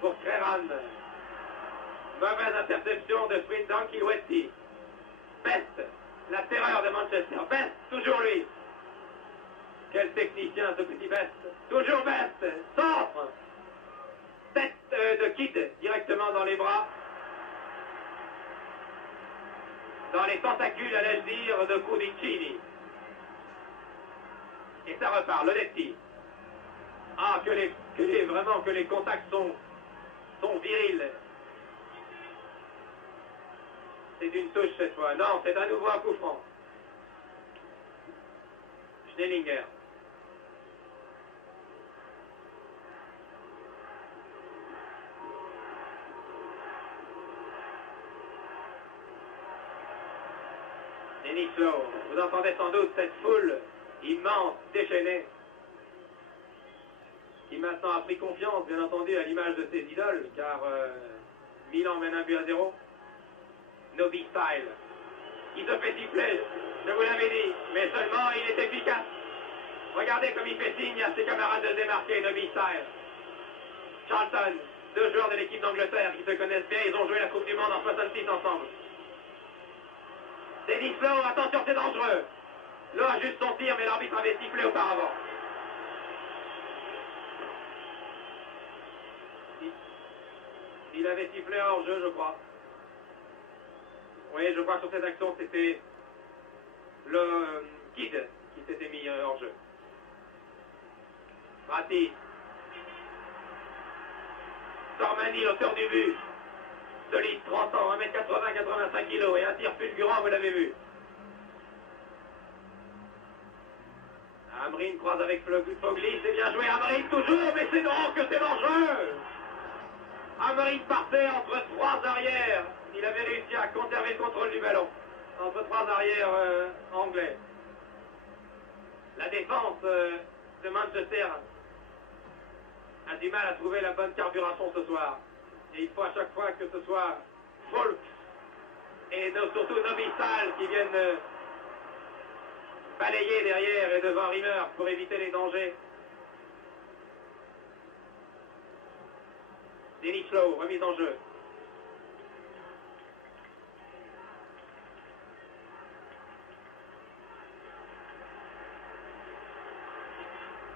Pour Creran. Mauvaise interception de Sprint Dankiwetti. Best, la terreur de Manchester. Best, toujours lui. Quel technicien ce petit Best. Toujours Best. Centre. Tête de Kidd directement dans les bras. Dans les tentacules, allais-je dire, de Cudicini. Et ça repart, Lodetti. Ah, que les contacts sont virils. C'est une touche cette fois. Non, c'est à nouveau un coup franc. Schnellinger. Denis Lowe. Vous entendez sans doute cette foule immense, déchaînée, qui maintenant a pris confiance, bien entendu, à l'image de ses idoles, car Milan mène 1-0. Nobi Style, qui se fait siffler, je vous l'avais dit, mais seulement il est efficace. Regardez comme il fait signe à ses camarades de se démarquer, Nobi Style. Charlton, 2 joueurs de l'équipe d'Angleterre qui se connaissent bien, ils ont joué la Coupe du Monde en 66 ensemble. Denis Lowe, attention, c'est dangereux. Lowe ajuste son tir, mais l'arbitre avait sifflé auparavant. Il avait sifflé un hors-jeu, je crois. Oui, je crois que sur cette action, c'était le Kid qui s'était mis hors-jeu. Prati. Tormani, l'auteur du but. Solide, 30 ans, 1m80, 85 kg et un tir fulgurant, vous l'avez vu. Amrine croise avec Fogli, c'est bien joué. Amrine toujours, mais c'est non que c'est dangereux. Amrine partait entre trois arrières. Il avait réussi à conserver le contrôle du ballon. Entre trois arrières anglais. La défense de Manchester a du mal à trouver la bonne carburation ce soir. Et il faut à chaque fois que ce soit Folk et surtout Nobisal qui viennent balayer derrière et devant Rimmer pour éviter les dangers. Denis Slow, remise en jeu.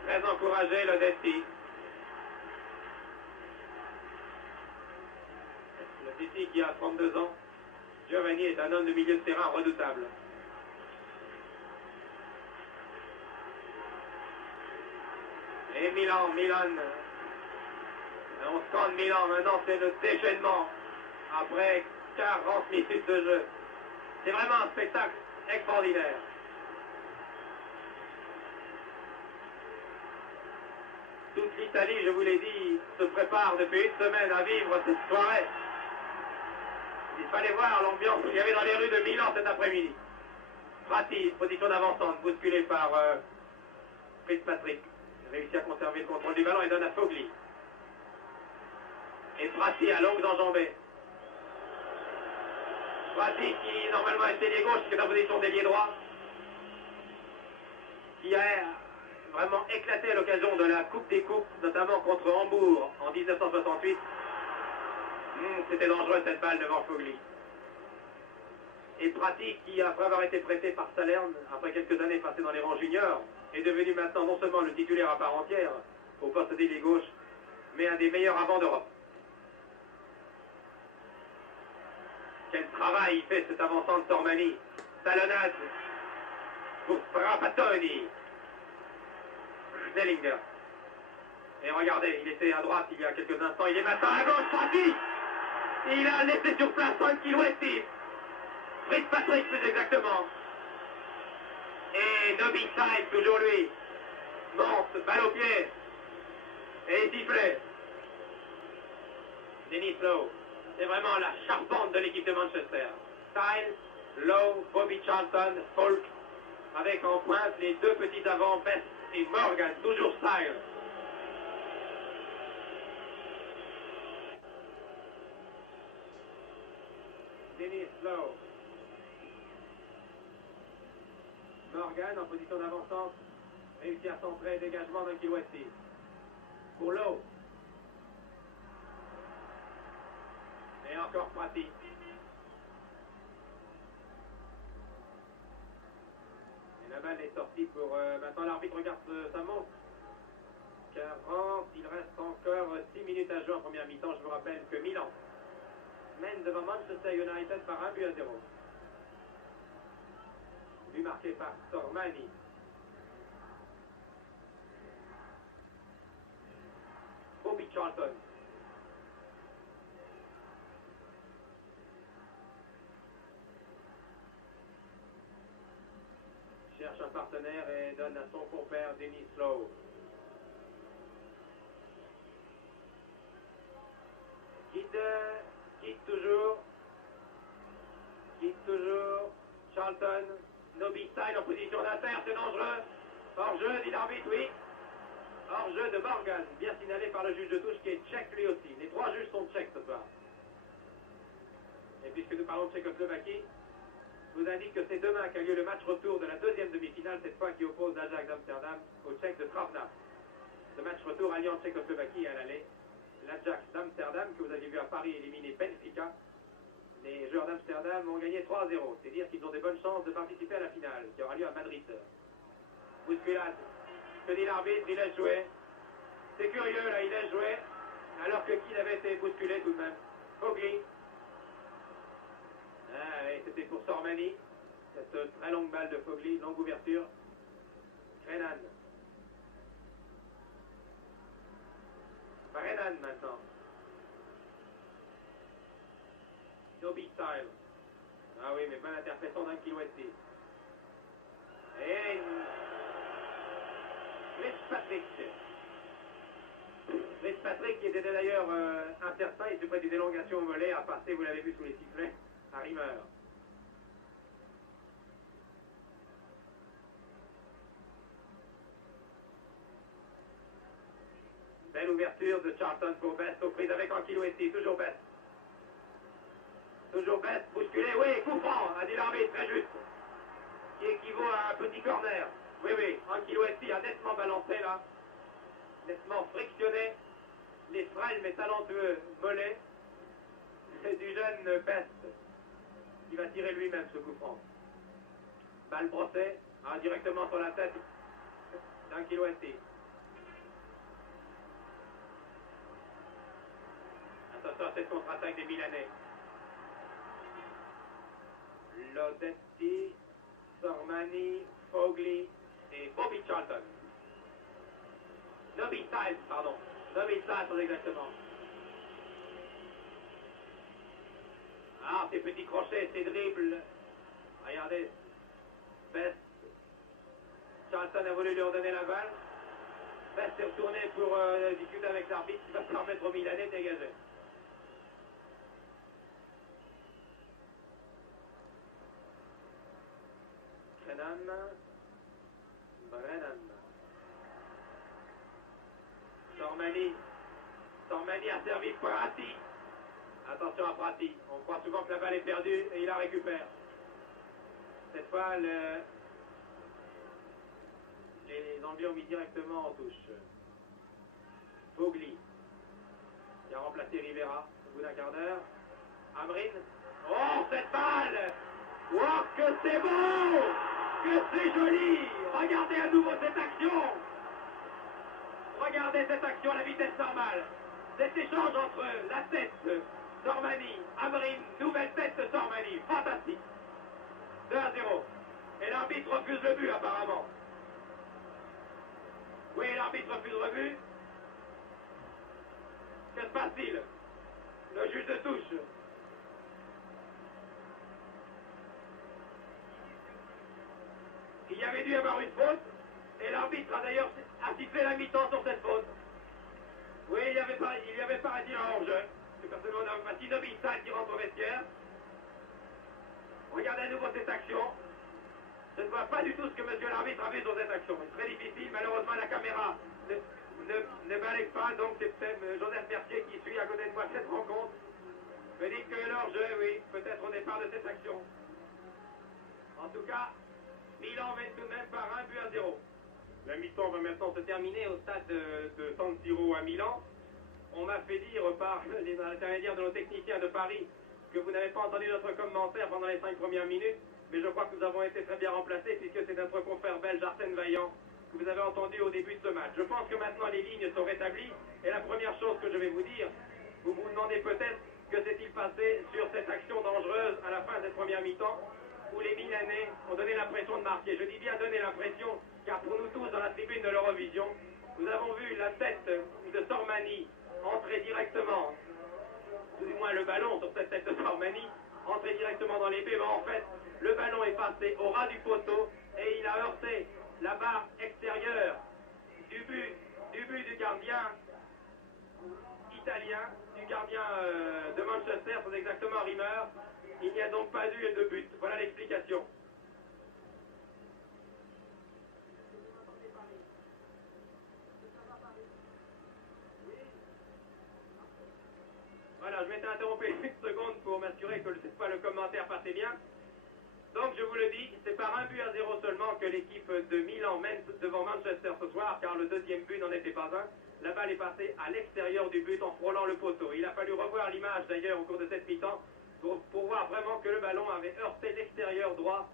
Très encouragé le Desti. Le Desti qui a 32 ans. Giovanni est un homme de milieu de terrain redoutable. Et Milan, on scande Milan, maintenant c'est le déchaînement après 40 minutes de jeu. C'est vraiment un spectacle extraordinaire. Toute l'Italie, je vous l'ai dit, se prépare depuis une semaine à vivre cette soirée. Il fallait voir l'ambiance qu'il y avait dans les rues de Milan cet après-midi. Prati, position d'avancante, bousculée par Fitzpatrick. Il réussit à conserver le contrôle du ballon et donne à Fogli. Et Prati à longues enjambées. Prati qui normalement est ailier gauche, qui est en position d'ailier droit. Qui a vraiment éclaté à l'occasion de la Coupe des Coupes, notamment contre Hambourg en 1968. C'était dangereux cette balle devant Fogli. Et Prati qui, après avoir été prêté par Salerne, après quelques années passées dans les rangs juniors, est devenu maintenant non seulement le titulaire à part entière au poste d'ailier gauche, mais un des meilleurs avants d'Europe. Quel travail il fait cet avançant de Tormani. Talonnade pour Trapattoni. Schnellinger. Et regardez, il était à droite il y a quelques instants, il est maintenant à gauche, Prati. Il a laissé sur place 5 kg et Fitzpatrick plus exactement. Et Nobisal, toujours lui, monte, balle au pied, et sifflet. Denis Lowe, c'est vraiment la charpente de l'équipe de Manchester. Style, Lowe, Bobby Charlton, Folk, avec en pointe les deux petits avants, Best et Morgan, toujours Style. Denis Lowe. Morgan en position d'avancante, réussit à centrer, dégagement d'un Kilwesti. Pour Lowe. Et encore Prati. Et la balle est sortie pour... maintenant l'arbitre regarde sa montre. 40, il reste encore 6 minutes à jouer en première mi-temps. Je vous rappelle que Milan mène devant Manchester United par 1-0. But marqué par Tormani. Bobby Charlton. Cherche un partenaire et donne à son compère Denis Lowe. Quitte toujours. Charlton. Nobisal en position d'inter, c'est dangereux. Hors-jeu, dit l'arbitre, oui. Hors-jeu de Morgan, bien signalé par le juge de touche qui est tchèque lui aussi. Les trois juges sont tchèques ce soir. Et puisque nous parlons de Tchécoslovaquie, je vous indique que c'est demain qu'a lieu le match retour de la deuxième demi-finale, cette fois qui oppose l'Ajax d'Amsterdam au Tchèque de Travna. Ce match retour alliant Tchécoslovaquie à l'aller. L'Ajax d'Amsterdam, que vous aviez vu à Paris éliminer Benfica. Les joueurs d'Amsterdam ont gagné 3-0. C'est dire qu'ils ont des bonnes chances de participer à la finale, qui aura lieu à Madrid. Bousculade. Que dit l'arbitre, il laisse jouer. C'est curieux, là, il laisse jouer. Alors que qui avait été bousculé tout de même. Fogli. Ah, et c'était pour Sormani. Cette très longue balle de Fogli, longue ouverture. Brennan. Brennan maintenant. No big time. Ah oui, mais bonne interception d'Ankilouetti. Et Fitzpatrick. Fitzpatrick qui était d'ailleurs incertain, il se fait des élongations au mollet, a passé, vous l'avez vu sous les sifflets, à Rimmer. Belle ouverture de Charlton pour Best, aux prises avec Ankilouetti, toujours Best. Toujours Best, bousculé, oui, coup franc, a dit l'arbitre, très juste. Qui équivaut à un petit corner. Oui, oui, Ankilouetti a nettement balancé là, nettement frictionné les frêles mais talentueux mollets du jeune Best, qui va tirer lui-même ce coup franc. Balle brossée, directement sur la tête d'Ankilouetti. Attention à cette contre-attaque des Milanais. Lodetti, Sormani, Fogli et Bobby Charlton. Nobby Styles, pardon. Nobby Styles, exactement. Ah, ces petits crochets, ces dribbles. Regardez. Best. Charlton a voulu lui redonner la balle. Best est retourné pour discuter avec l'arbitre qui va permettre aux Milanais de dégager. Brennan. Sormani a servi Prati. Attention à Prati. On croit souvent que la balle est perdue et il la récupère. Cette fois, les Anglais ont mis directement en touche. Fogli, qui a remplacé Rivera au bout d'un quart d'heure. Amrin. Oh, cette balle! Oh, que c'est beau! Que c'est joli! Regardez à nouveau cette action! Regardez cette action à la vitesse normale. Cet échange entre la tête de Sormani, Amrin, nouvelle tête de Sormani. Fantastique. 2-0. Et l'arbitre refuse le but apparemment. Oui, l'arbitre refuse le but. Que se passe-t-il? Le juge de touche. Il y avait dû y avoir une faute. Et l'arbitre a d'ailleurs sifflé la mi-temps sur cette faute. Oui, il y avait pas à dire un hors-jeu. C'est personnellement Nobby Styles qui rentre au vestiaire. Regardez à nouveau cette action. Je ne vois pas du tout ce que monsieur l'arbitre a vu sur cette action. C'est très difficile. Malheureusement, la caméra ne balaye pas. Donc, c'est peut-être Joseph Mercier qui suit à côté de moi cette rencontre. Me dit que l'hors-jeu, oui, peut-être au départ de cette action. En tout cas, Milan mène tout de même par 1-0. La mi-temps va maintenant se terminer au stade de San Siro à Milan. On m'a fait dire par les intermédiaires de nos techniciens de Paris que vous n'avez pas entendu notre commentaire pendant les 5 premières minutes, mais je crois que nous avons été très bien remplacés puisque c'est notre confrère belge Arsène Vaillant que vous avez entendu au début de ce match. Je pense que maintenant les lignes sont rétablies et la première chose que je vais vous dire, vous vous demandez peut-être que s'est-il passé sur cette action dangereuse à la fin de cette première mi-temps où les Milanais ont donné l'impression de marquer. Je dis bien donner l'impression, car pour nous tous dans la tribune de l'Eurovision, nous avons vu la tête de Sormani entrer directement, tout du moins le ballon sur cette tête de Sormani, entrer directement dans l'épée, mais en fait, le ballon est passé au ras du poteau et il a heurté la barre extérieure du but du gardien italien, du gardien de Manchester, c'est exactement Rimmer. Il n'y a donc pas eu de but. Voilà l'explication. Voilà, je m'étais interrompu une seconde pour m'assurer que le commentaire passait bien. Donc je vous le dis, c'est par 1-0 seulement que l'équipe de Milan mène devant Manchester ce soir, car le deuxième but n'en était pas un. La balle est passée à l'extérieur du but en frôlant le poteau. Il a fallu revoir l'image d'ailleurs au cours de cette mi-temps pour voir vraiment que le ballon avait heurté l'extérieur droit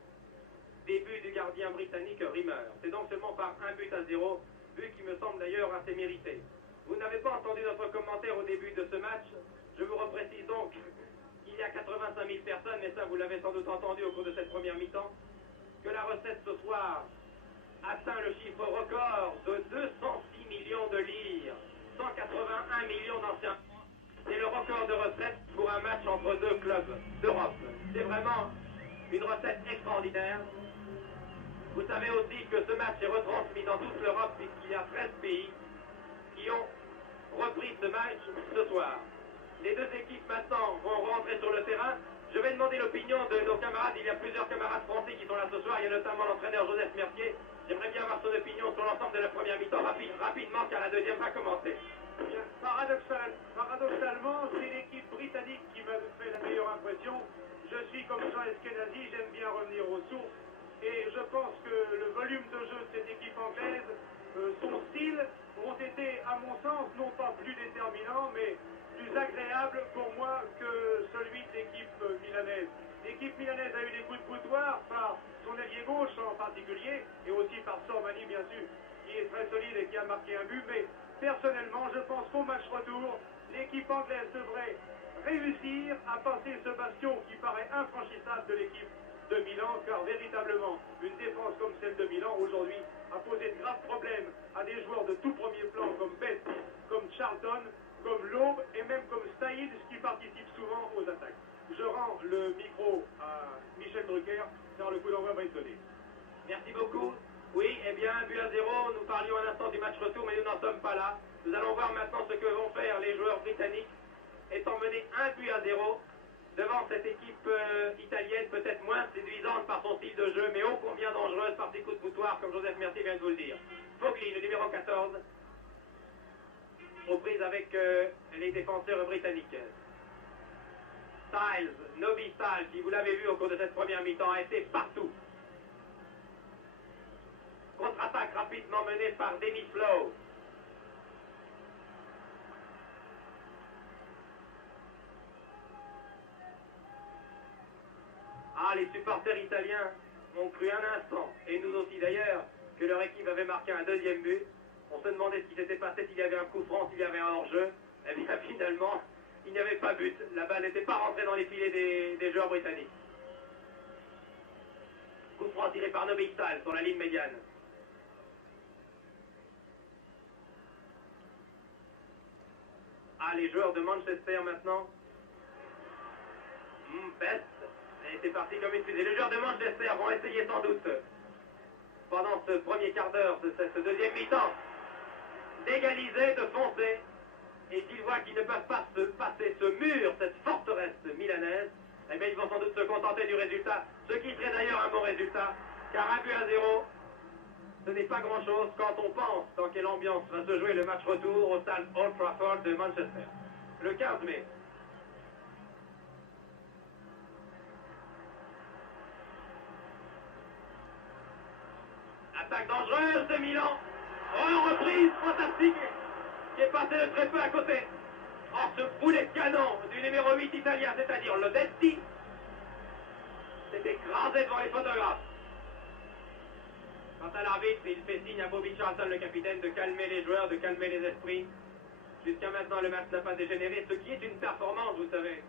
des buts du gardien britannique Rimmer. C'est donc seulement par 1-0, but qui me semble d'ailleurs assez mérité. Vous n'avez pas entendu notre commentaire au début de ce match. Je vous reprécise donc qu'il y a 85 000 personnes, mais ça vous l'avez sans doute entendu au cours de cette première mi-temps, que la recette ce soir atteint le chiffre record de 206 millions de lire, 181 millions d'anciens francs. C'est le record de recette pour un match entre deux clubs d'Europe. C'est vraiment une recette extraordinaire. Vous savez aussi que ce match est retransmis dans toute l'Europe puisqu'il y a 13 pays qui ont repris ce match ce soir. Les deux équipes maintenant vont rentrer sur le terrain. Je vais demander l'opinion de nos camarades. Il y a plusieurs camarades français qui sont là ce soir. Il y a notamment l'entraîneur Joseph Mercier. J'aimerais bien avoir son opinion sur l'ensemble de la première mi-temps rapidement car la deuxième va commencer. Bien, paradoxalement, c'est l'équipe britannique qui m'a fait la meilleure impression. Je suis comme Jean Eskenazi, j'aime bien revenir aux sources. Et je pense que le volume de jeu de cette équipe anglaise, son style, ont été, à mon sens, non pas plus déterminants, mais plus agréables pour moi que celui de l'équipe milanaise. L'équipe milanaise a eu des coups de boutoir par son ailier gauche en particulier, et aussi par Sormani bien sûr, qui est très solide et qui a marqué un but, mais personnellement je pense qu'au match retour, l'équipe anglaise devrait réussir à passer ce bastion qui paraît infranchissable de l'équipe de Milan, car véritablement une défense comme celle de Milan aujourd'hui a posé de graves problèmes à des joueurs de tout premier plan comme Best, comme Charlton, comme Loeb et même comme Staïd qui participent souvent aux attaques. Je rends le micro à Michel Drucker car le coup d'envoi va être donné. Merci beaucoup. Oui, eh bien, 1-0, nous parlions un instant du match retour, mais nous n'en sommes pas là. Nous allons voir maintenant ce que vont faire les joueurs britanniques, étant menés 1-0 devant cette équipe italienne, peut-être moins séduisante par son style de jeu, mais ô combien dangereuse par ses coups de boutoir, comme Joseph Mercier vient de vous le dire. Fogli, le numéro 14, aux prises avec les défenseurs britanniques. Styles, Nobby Styles, qui vous l'avez vu au cours de cette première mi-temps, a été partout. Contre-attaque rapidement menée par Dennis Lowe. Ah, les supporters italiens ont cru un instant, et nous aussi d'ailleurs, que leur équipe avait marqué un deuxième but. On se demandait ce qui s'était passé, s'il y avait un coup franc, s'il y avait un hors-jeu. Eh bien finalement, il n'y avait pas but. La balle n'était pas rentrée dans les filets des joueurs britanniques. Coup franc tiré par Nobby Styles sur la ligne médiane. Ah, les joueurs de Manchester maintenant. Best. Et c'est parti comme une fusée. Les joueurs de Manchester vont essayer sans doute, pendant ce premier quart d'heure de cette deuxième mi-temps, d'égaliser, de foncer. Et s'ils voient qu'ils ne peuvent pas se passer ce mur, cette forteresse milanaise, eh bien ils vont sans doute se contenter du résultat, ce qui serait d'ailleurs un bon résultat, car 1-0, ce n'est pas grand-chose quand on pense dans quelle ambiance va se jouer le match retour au stade Old Trafford de Manchester, le 15 mai. Attaque dangereuse de Milan. Oh, reprise fantastique qui est passée de très peu à côté. Oh, ce boulet de canon du numéro 8 italien, c'est-à-dire le Detti, s'est écrasé devant les photographes. Quant à l'arbitre, il fait signe à Bobby Charlton, le capitaine, de calmer les joueurs, de calmer les esprits. Jusqu'à maintenant, le match n'a pas dégénéré, ce qui est une performance, vous savez.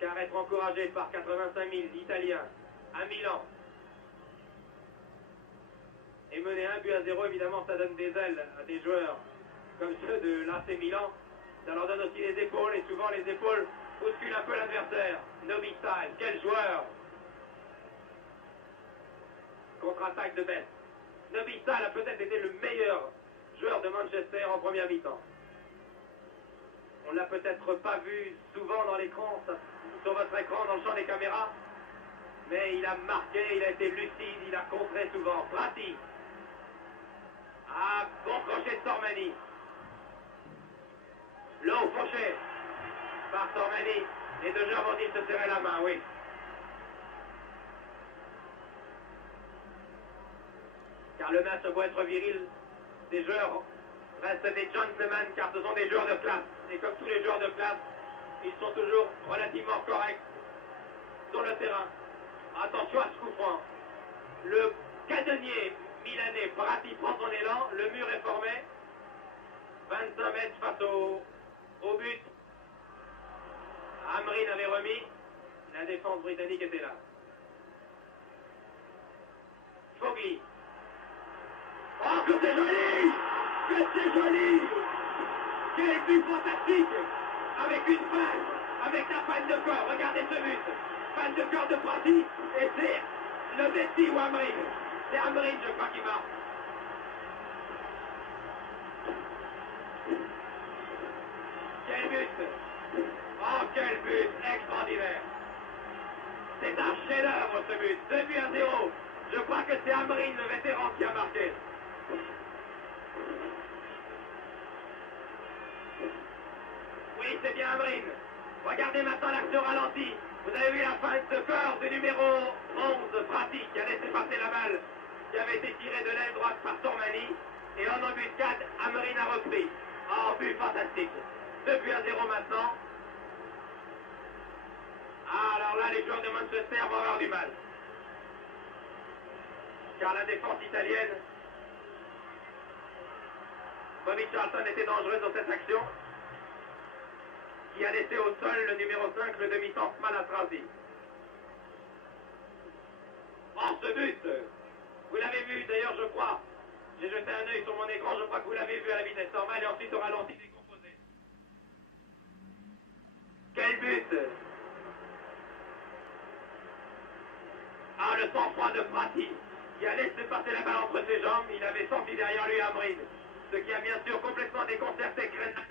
Car être encouragé par 85 000 Italiens à Milan et mener 1-0, évidemment, ça donne des ailes à des joueurs comme ceux de l'AC Milan. Ça leur donne aussi les épaules, et souvent les épaules bousculent un peu l'adversaire. Nobby Styles, quel joueur! Contre-attaque de Best. Nobby Styles a peut-être été le meilleur joueur de Manchester en première mi-temps. On ne l'a peut-être pas vu souvent dans l'écran, sur votre écran, dans le champ des caméras, mais il a marqué, il a été lucide, il a contré souvent. Prati. Ah, bon crochet de Sormani. Lowe fauché par Sormani. Les deux joueurs vont-ils se serrer la main, oui. Car le match doit être viril. Ces joueurs restent des gentlemen, car ce sont des joueurs de classe. Et comme tous les joueurs de classe, ils sont toujours relativement corrects sur le terrain. Attention à ce coup franc. Le canonnier milanais Prati prend son élan, le mur est formé. 25 mètres face au but. Amrin avait remis. La défense britannique était là. Fogli. Oh, que c'est joli! Que c'est joli! Quel but fantastique! Avec une balle, avec la panne de corps. Regardez ce but. Panne de corps de Prati. Et c'est le Messi ou Amrin. C'est Amrin, je crois, qui marque. Quel but! Oh, quel but extraordinaire! C'est un chef-d'œuvre ce but. 2-0. Je crois que c'est Amrin, le vétéran, qui a marqué. Oui, c'est bien Amrin. Regardez maintenant l'action ralentie. Vous avez vu la feinte de corps du numéro 11, Prati, qui a laissé passer la balle, qui avait été tirée de l'aile droite par Sormani. Et en embuscade, Amrin a repris. Oh, but fantastique. 2-0 maintenant. Ah, alors là, les joueurs de Manchester vont avoir du mal. Car la défense italienne, Bobby Charlton était dangereux dans cette action, qui a laissé au sol le numéro 5, le demi-temps Malatrazi. Oh, ce but! Vous l'avez vu, d'ailleurs, je crois. J'ai jeté un œil sur mon écran, je crois que vous l'avez vu à la vitesse normale et ensuite au ralenti décomposé. Quel but! Ah, le sang-froid de Prati, qui a laissé passer la balle entre ses jambes. Il avait senti derrière lui Amrin, ce qui a bien sûr complètement déconcerté Krenan.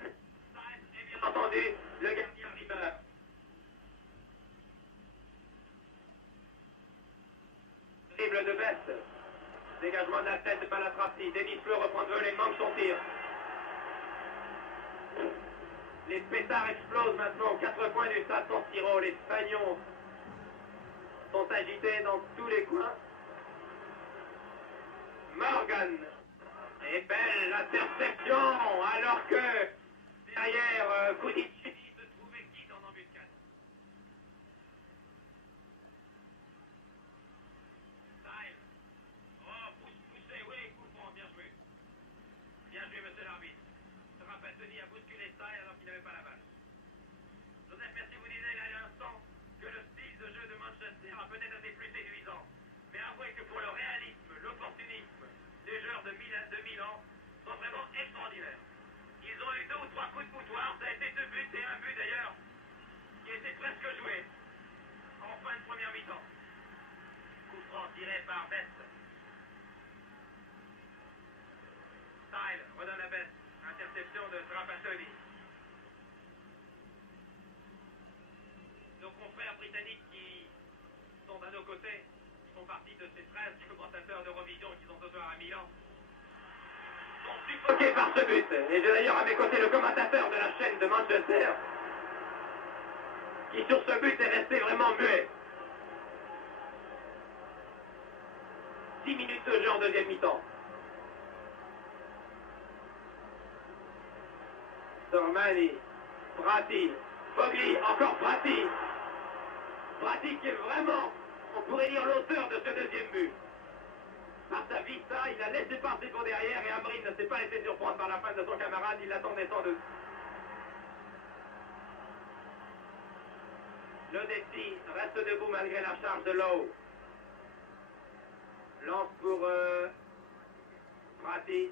Et bien entendu, le gardien Rimmer. Dribble de Best. Dégagement de la tête de Malatrazi. Denis Fleu reprend de voler, manque son tir. Les pétards explosent maintenant aux 4 coins du stade San Siro. Les Spagnons sont agités dans tous les coins. Morgan. Et belle interception, alors que derrière Koudici se trouvait quitte en embuscade. Style. Oh, poussé, oui, coup franc, bien joué. Bien joué, monsieur l'arbitre. Rapatoni a bousculé Style alors qu'il n'avait pas la balle. Joseph, merci, vous disiez il y a un instant que le style de jeu de Manchester a peut-être été plus séduisant. Mais avouez que pour le réalisme, l'opportunisme des joueurs de Milan sont vraiment extraordinaires. Ils ont eu 2 ou 3 coups de boutoir, ça a été 2 buts et un but d'ailleurs qui était presque joué en fin de première mi-temps. Coup franc tiré par Best. Style redonne la Best. Interception de Trapattoni. Nos confrères britanniques qui sont à nos côtés font partie de ces 13 commentateurs d'Eurovision qui sont ce soir à Milan. Sont suffoqués par ce but. Et j'ai d'ailleurs à mes côtés le commentateur de la chaîne de Manchester qui sur ce but est resté vraiment muet. 6 minutes de jeu en deuxième mi-temps. Sormani, Prati, Fogli, encore Prati. Prati qui est vraiment, on pourrait dire, l'auteur de ce deuxième but. Par sa vista, il a laissé passer pour derrière et Amrin ne s'est pas laissé surprendre par la fin de son camarade, il l'attendait sans doute. Lodetti reste debout malgré la charge de Lowe. Lance pour Prati.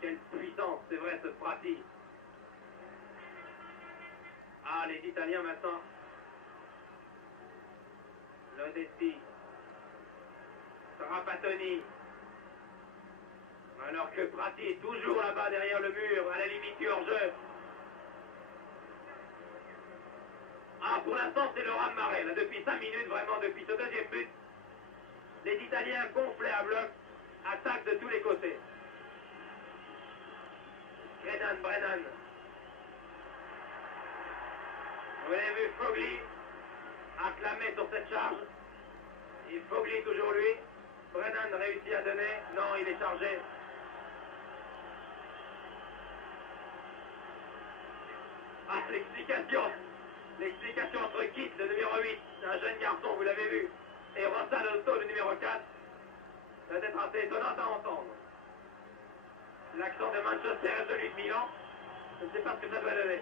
Quelle puissance, c'est vrai, ce Prati. Ah, les Italiens maintenant. Lodetti. Trapattoni. Alors que Prati est toujours là-bas derrière le mur, à la limite du hors-jeu. Ah, pour l'instant, c'est le raz-de-marée. Là, depuis 5 minutes, vraiment, depuis ce deuxième but, les Italiens gonflés à bloc, attaquent de tous les côtés. Brennan. Vous avez vu Fogli acclamé sur cette charge. Et Fogli toujours lui. Brennan réussit à donner. Non, il est chargé. Ah, l'explication. L'explication entre Kitt, le numéro 8, un jeune garçon, vous l'avez vu, et Rossalotto, le numéro 4, ça doit être assez étonnant à entendre. L'accent de Manchester et celui de Milan, je ne sais pas ce que ça doit donner.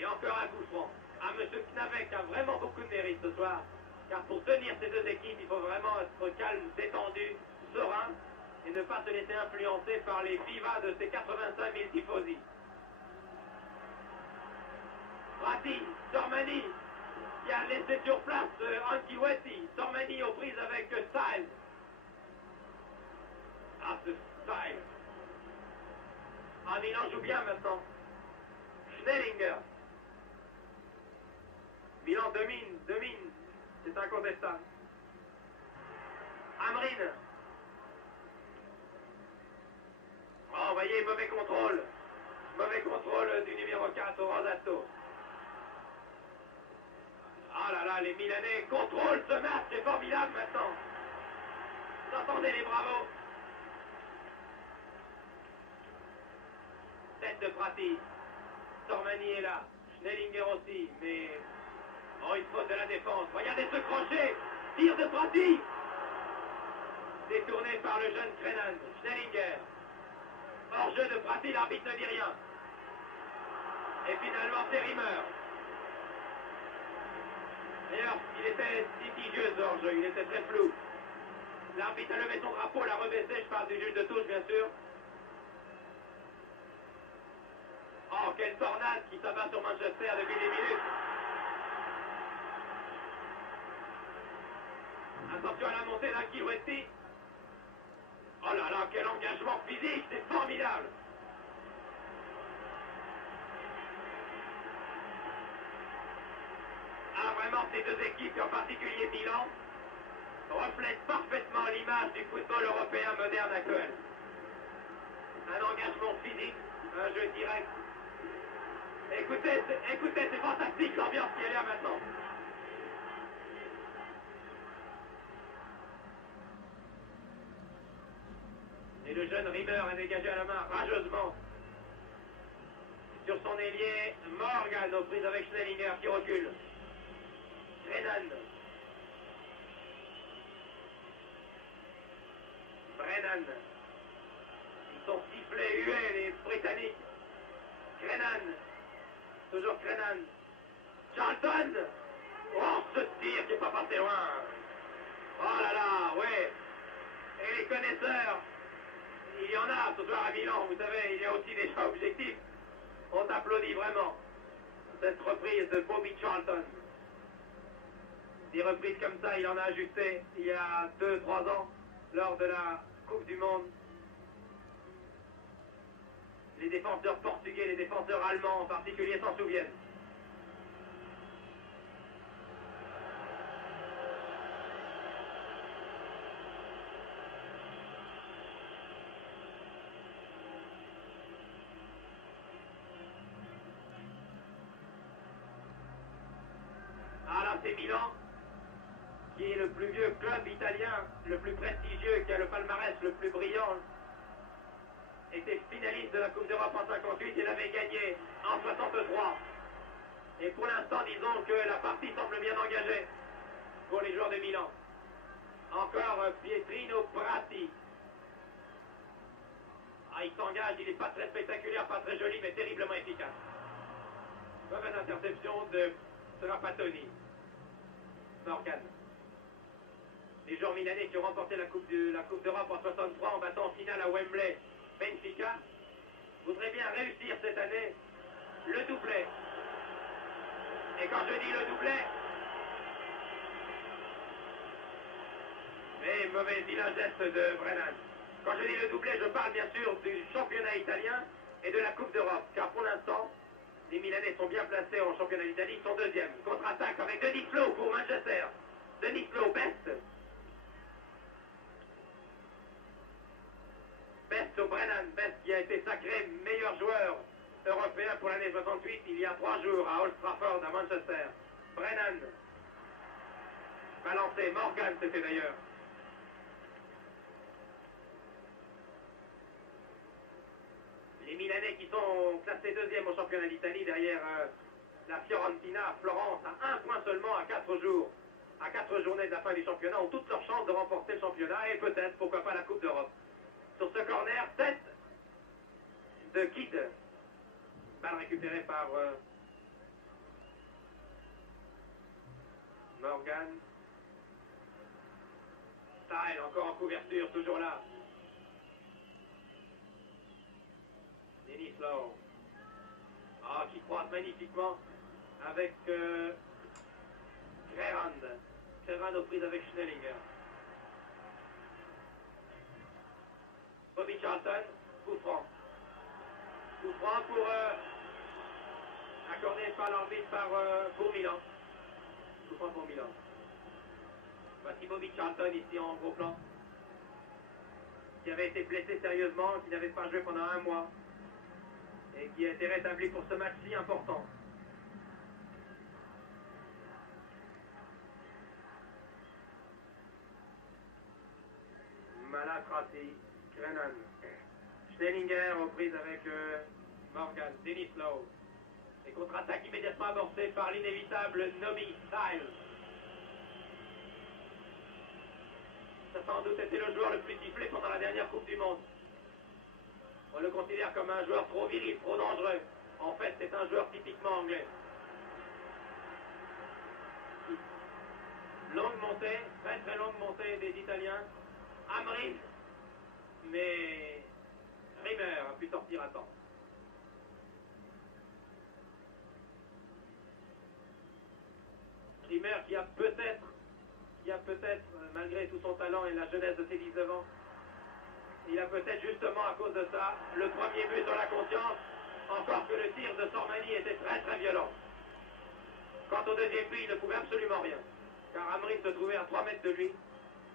Et encore un coup franc. Ah, M. Knavec a vraiment beaucoup de mérite ce soir. Car pour tenir ces deux équipes, il faut vraiment être calme, détendu, serein, et ne pas se laisser influencer par les vivas de ces 85 000 tifosi. Prati, Sormani, qui a laissé sur place Anki Weti. Sormani aux prises avec Styles. Ah, ce Styles. Ah, Milan joue bien maintenant. Schnellinger. Milan domine. C'est incontestable. Amrin. Oh, vous voyez, mauvais contrôle. Mauvais contrôle du numéro 4, Rosato. Ah là là, les Milanais contrôlent ce match, c'est formidable maintenant. Vous entendez les bravos. Tête de Prati. Sormani est là. Schnellinger aussi, mais... Oh, une faute de la défense. Regardez ce crochet. Tir de Prati. Détourné par le jeune Krenan. Schnellinger. Hors jeu de Prati, l'arbitre ne dit rien. Et finalement, c'est Rimmer. D'ailleurs, il était litigieux ce hors-jeu, il était très flou. L'arbitre a levé son drapeau, l'a rebaissé, je parle du juge de touche, bien sûr. Oh, quelle tornade qui s'abat sur Manchester depuis des minutes. Attention à la montée d'Anki Weti. Oh là là, quel engagement physique, c'est formidable. Ah, vraiment, ces deux équipes, et en particulier Milan, reflètent parfaitement l'image du football européen moderne actuel. Un engagement physique, un jeu direct. Écoutez, c'est fantastique l'ambiance qui est là maintenant. Et le jeune Rimmer a dégagé à la main rageusement. Sur son ailier, Morgan aux prises avec Schnellinger qui recule. Brennan. Ils sont sifflés, hués, les Britanniques. Krenan. Toujours Krenan. Charlton. Oh, ce tir qui n'est pas passé loin. Oh là là, ouais. Et les connaisseurs, il y en a ce soir à Milan, vous savez, il y a aussi des gens objectifs. On t'applaudit vraiment. Cette reprise de Bobby Charlton. Des reprises comme ça, il en a ajusté il y a 2-3 ans, lors de la Coupe du Monde. Les défenseurs portugais, les défenseurs allemands en particulier s'en souviennent. Ah là, c'est Milan, qui est le plus vieux club italien, le plus prestigieux, qui a le palmarès le plus brillant, était finaliste de la Coupe d'Europe en 58 et l'avait gagné en 63. Et pour l'instant, disons que la partie semble bien engagée pour les joueurs de Milan. Encore Pietrino Prati. Ah, il s'engage, il n'est pas très spectaculaire, pas très joli, mais terriblement efficace. Mauvaise interception de Trapattoni. Morgan. Les joueurs milanais qui ont remporté la Coupe d'Europe en 63 en battant en finale à Wembley Benfica voudraient bien réussir cette année le doublé. Et quand je dis le doublé, mais mauvais vilain geste de Brennan. Quand je dis le doublé, je parle bien sûr du championnat italien et de la Coupe d'Europe, car pour l'instant, les Milanais sont bien placés en championnat d'Italie, ils sont deuxièmes. Contre-attaque avec Denis Flo pour Manchester. Denis Flo, Best. Best au Brennan, Best qui a été sacré meilleur joueur européen pour l'année 68 il y a 3 jours à Old Trafford à Manchester. Brennan. Balancé, Morgan c'était d'ailleurs. Les Milanais qui sont classés deuxième au championnat d'Italie derrière la Fiorentina, Florence, à 1 point seulement à 4 jours. À 4 journées de la fin du championnat, ont toutes leurs chances de remporter le championnat et peut-être, pourquoi pas, la Coupe d'Europe. Sur ce corner, tête de Kidd. Balle récupérée par Morgan. Style, encore en couverture, toujours là. Denis Lowe. Ah, qui croise magnifiquement avec Crerand. Crerand aux prises avec Schnellinger. Bobby Charlton, coup franc. Coup franc pour accordé par l'arbitre pour Milan. Coup franc pour Milan. Voici Bobby Charlton ici en gros plan. Qui avait été blessé sérieusement, qui n'avait pas joué pendant un mois. Et qui a été rétabli pour ce match si important. Malatrati, Krenan, Schnellinger aux prises avec Morgan, Denis Lowe. Et contre-attaque immédiatement amorcée par l'inévitable Nobby Style. Ça a sans doute été le joueur le plus sifflé pendant la dernière Coupe du Monde. On le considère comme un joueur trop viril, trop dangereux. En fait, c'est un joueur typiquement anglais. Longue montée, très très longue montée des Italiens. Amrin, mais Rimmer a pu sortir à temps. Rimmer qui a peut-être, malgré tout son talent et la jeunesse de ses 19 ans, il a peut-être justement à cause de ça, le premier but dans la conscience, encore que le tir de Sormani était très très violent. Quant au deuxième but, il ne pouvait absolument rien, car Amrin se trouvait à 3 mètres de lui,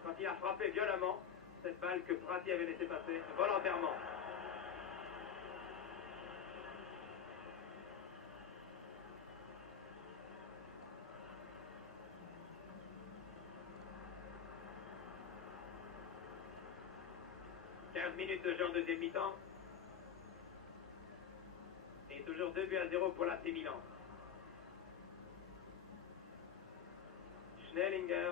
quand il a frappé violemment cette balle que Prati avait laissé passer volontairement. Minutes de jeu en deuxième mi-temps. Et toujours 2-0 pour l'AC Milan. Schnellinger.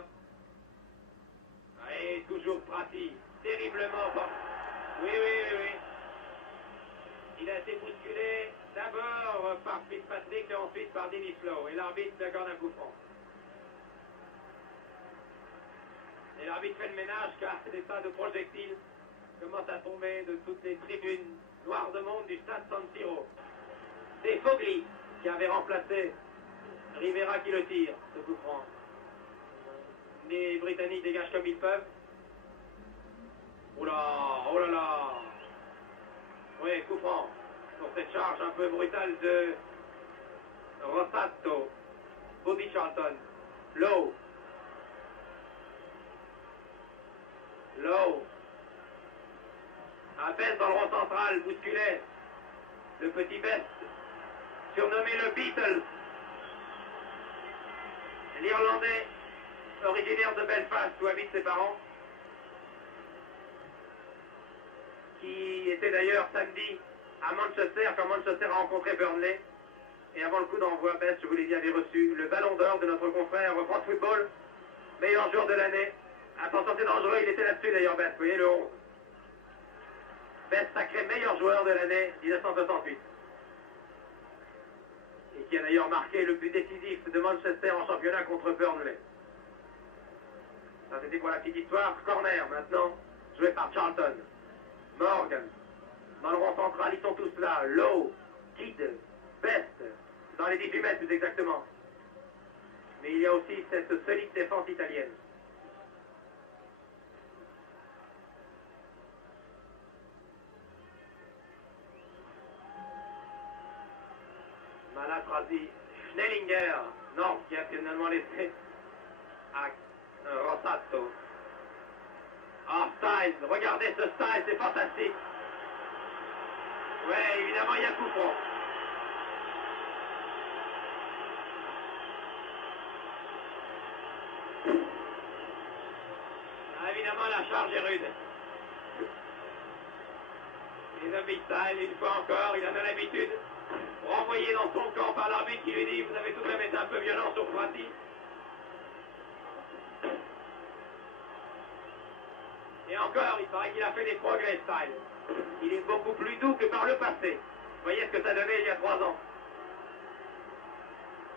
Et toujours Prati. Terriblement fort. Oui. Il a été bousculé d'abord par Fitzpatrick et ensuite par Denis Lowe. Et l'arbitre accorde un coup franc. Et l'arbitre fait le ménage car des tas de projectiles commence à tomber de toutes les tribunes noires de monde du stade San Siro. C'est Fogli qui avait remplacé Rivera qui le tire, ce coup franc. Les Britanniques dégagent comme ils peuvent. Oh là là. Oui, coup franc pour cette charge un peu brutale de Rossato. Bobby Charlton. Lowe. À Best dans le rond central, bousculé. Le petit Best, surnommé le Beatles. L'Irlandais, originaire de Belfast, où habitent ses parents. Qui était d'ailleurs samedi à Manchester, quand Manchester a rencontré Burnley. Et avant le coup d'envoi, Best, je vous l'ai dit, avait reçu le ballon d'or de notre confrère France Football. Meilleur joueur de l'année. Attention, c'est dangereux, il était là-dessus d'ailleurs, Best, vous voyez le 11. Best sacré meilleur joueur de l'année 1968. Et qui a d'ailleurs marqué le but décisif de Manchester en championnat contre Burnley. Ça c'était pour la petite histoire. Corner maintenant, joué par Charlton. Morgan. Dans le rond central, ils sont tous là. Lowe, Kidd, Best. Dans les 18 mètres plus exactement. Mais il y a aussi cette solide défense italienne. Malatrati, Schnellinger, non, qui a finalement laissé à Rossato. Ah, Styles, regardez ce Styles, c'est fantastique. Ouais, évidemment, il y a coup franc. Ah, évidemment, la charge est rude. Et le Big Style, une fois encore, il en a l'habitude. Renvoyé dans son camp par l'arbitre qui lui dit vous avez tout de même été un peu violent sur Prati. Et encore, il paraît qu'il a fait des progrès, Style. Il est beaucoup plus doux que par le passé. Vous voyez ce que ça donnait il y a 3 ans.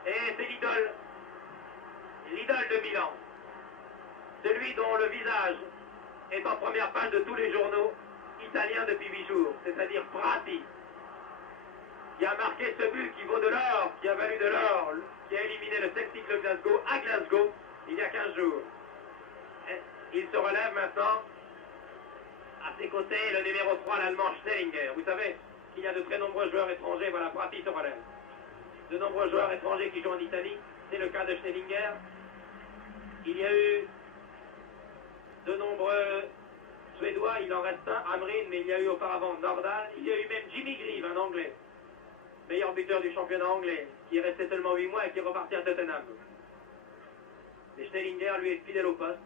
Et c'est l'idole l'idole de Milan, celui dont le visage est en première page de tous les journaux italiens depuis 8 jours, c'est-à-dire Prati, qui a marqué ce but qui vaut de l'or, qui a valu de l'or, qui a éliminé le Celtic de Glasgow à Glasgow il y a 15 jours. Il se relève maintenant. À ses côtés, le numéro 3, l'Allemand Schnellinger. Vous savez qu'il y a de très nombreux joueurs étrangers. Voilà, Prati se relève. De nombreux joueurs étrangers qui jouent en Italie. C'est le cas de Schnellinger. Il y a eu de nombreux Suédois. Il en reste un, Amrin, mais il y a eu auparavant Nordahl. Il y a eu même Jimmy Greaves, un Anglais. Meilleur buteur du championnat anglais, qui est resté seulement 8 mois et qui est reparti à Tottenham. Mais Schnellinger, lui, est fidèle au poste.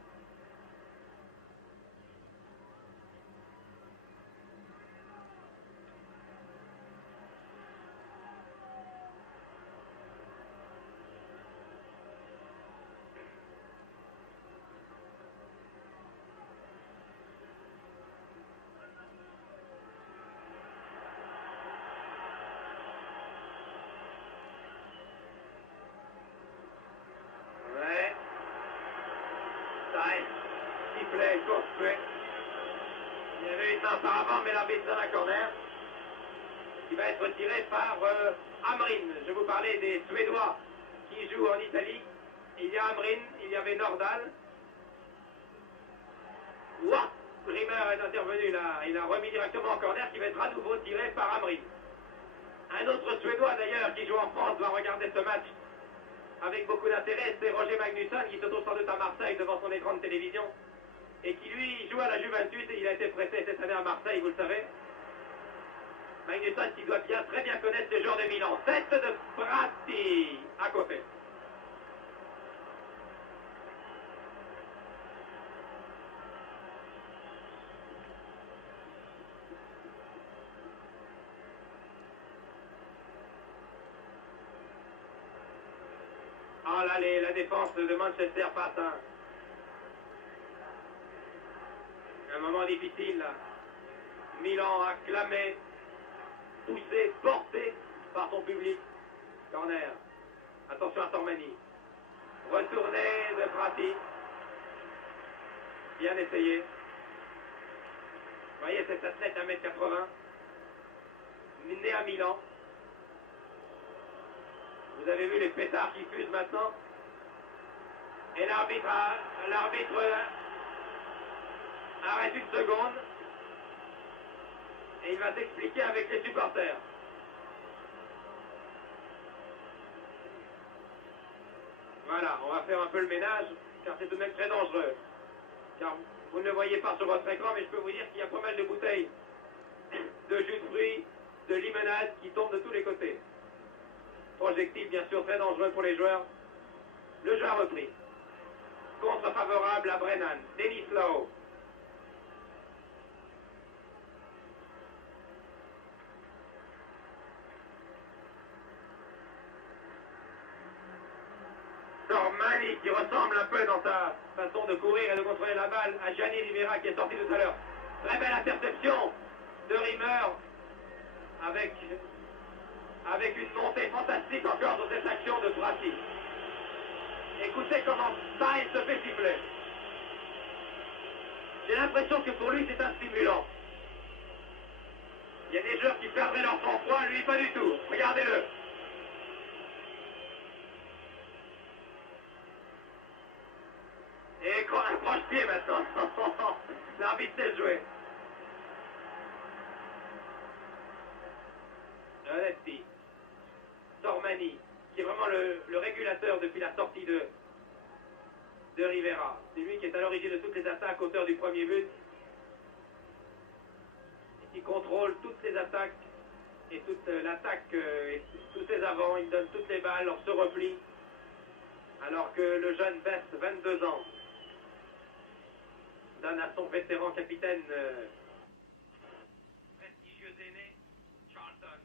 Il y avait une main auparavant, mais l'arbitre donne un corner qui va être tiré par Amrin. Je vous parlais des Suédois qui jouent en Italie. Il y a Amrin, il y avait Nordahl. Ouah, Rimmer est intervenu là. Il a remis directement en corner qui va être à nouveau tiré par Amrin. Un autre Suédois d'ailleurs qui joue en France doit regarder ce match avec beaucoup d'intérêt. C'est Roger Magnusson qui se trouve sans doute à Marseille devant son écran de télévision et qui lui joue à la Juventus et il a été prêté cette année à Marseille, vous le savez. Magnusson qui doit très bien connaître ce joueur de Milan. Tête de Prati à côté. Oh là, la défense de Manchester passe un moment difficile là. Milan acclamé, poussé, porté par son public. Corner. Attention à Tormani. Retourné de Prati. Bien essayé. Vous voyez cet athlète 1m80. Né à Milan. Vous avez vu les pétards qui fusent maintenant. Et l'arbitre arrête une seconde. Et il va s'expliquer avec les supporters. Voilà, on va faire un peu le ménage, car c'est tout de même très dangereux. Car vous ne le voyez pas sur votre écran, mais je peux vous dire qu'il y a pas mal de bouteilles de jus de fruits, de limonade qui tombent de tous les côtés. Projectile bien sûr très dangereux pour les joueurs. Le jeu a repris. Contre favorable à Brennan. Denis Lowe. Tormani qui ressemble un peu dans sa façon de courir et de contrôler la balle à Gianni Rivera qui est sorti tout à l'heure. Très belle interception de Rimmer avec une montée fantastique encore sur cette action de Prati. Écoutez comment ça, il se fait siffler. J'ai l'impression que pour lui, c'est un stimulant. Il y a des joueurs qui perdraient leur sang-froid, lui, pas du tout. Regardez-le. Et un croche-pied maintenant. L'arbitre sait jouer. Onetti. Tormani, qui est vraiment le régulateur depuis la sortie de Rivera. C'est lui qui est à l'origine de toutes les attaques, auteur du premier but. Et qui contrôle toutes les attaques et toute l'attaque et tous ses avants. Il donne toutes les balles, on se replie. Alors que le jeune Best, 22 ans, donne à son vétéran capitaine prestigieux aîné, Charlton.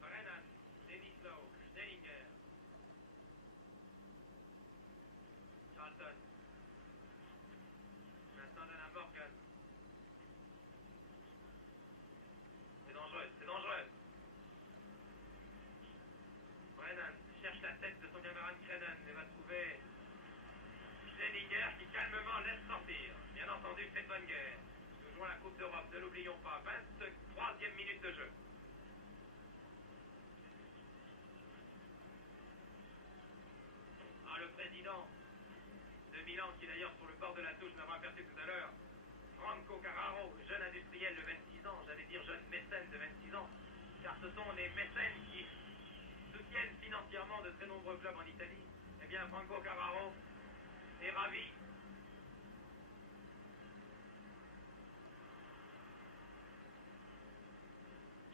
Brennan, Denis Lowe, Schnellinger. Charlton. Maintenant donne à Morgan. C'est dangereux, c'est dangereux. Brennan cherche la tête de son camarade Crennan et va trouver Milan laisse sortir. Bien entendu, c'est de bonne guerre. Nous jouons la Coupe d'Europe, ne l'oublions pas. 23e minute de jeu. Ah, le président de Milan, qui d'ailleurs sur le bord de la touche, nous l'avons aperçu tout à l'heure, Franco Carraro, jeune industriel de 26 ans, j'allais dire jeune mécène de 26 ans, car ce sont les mécènes qui soutiennent financièrement de très nombreux clubs en Italie. Eh bien, Franco Carraro est ravi.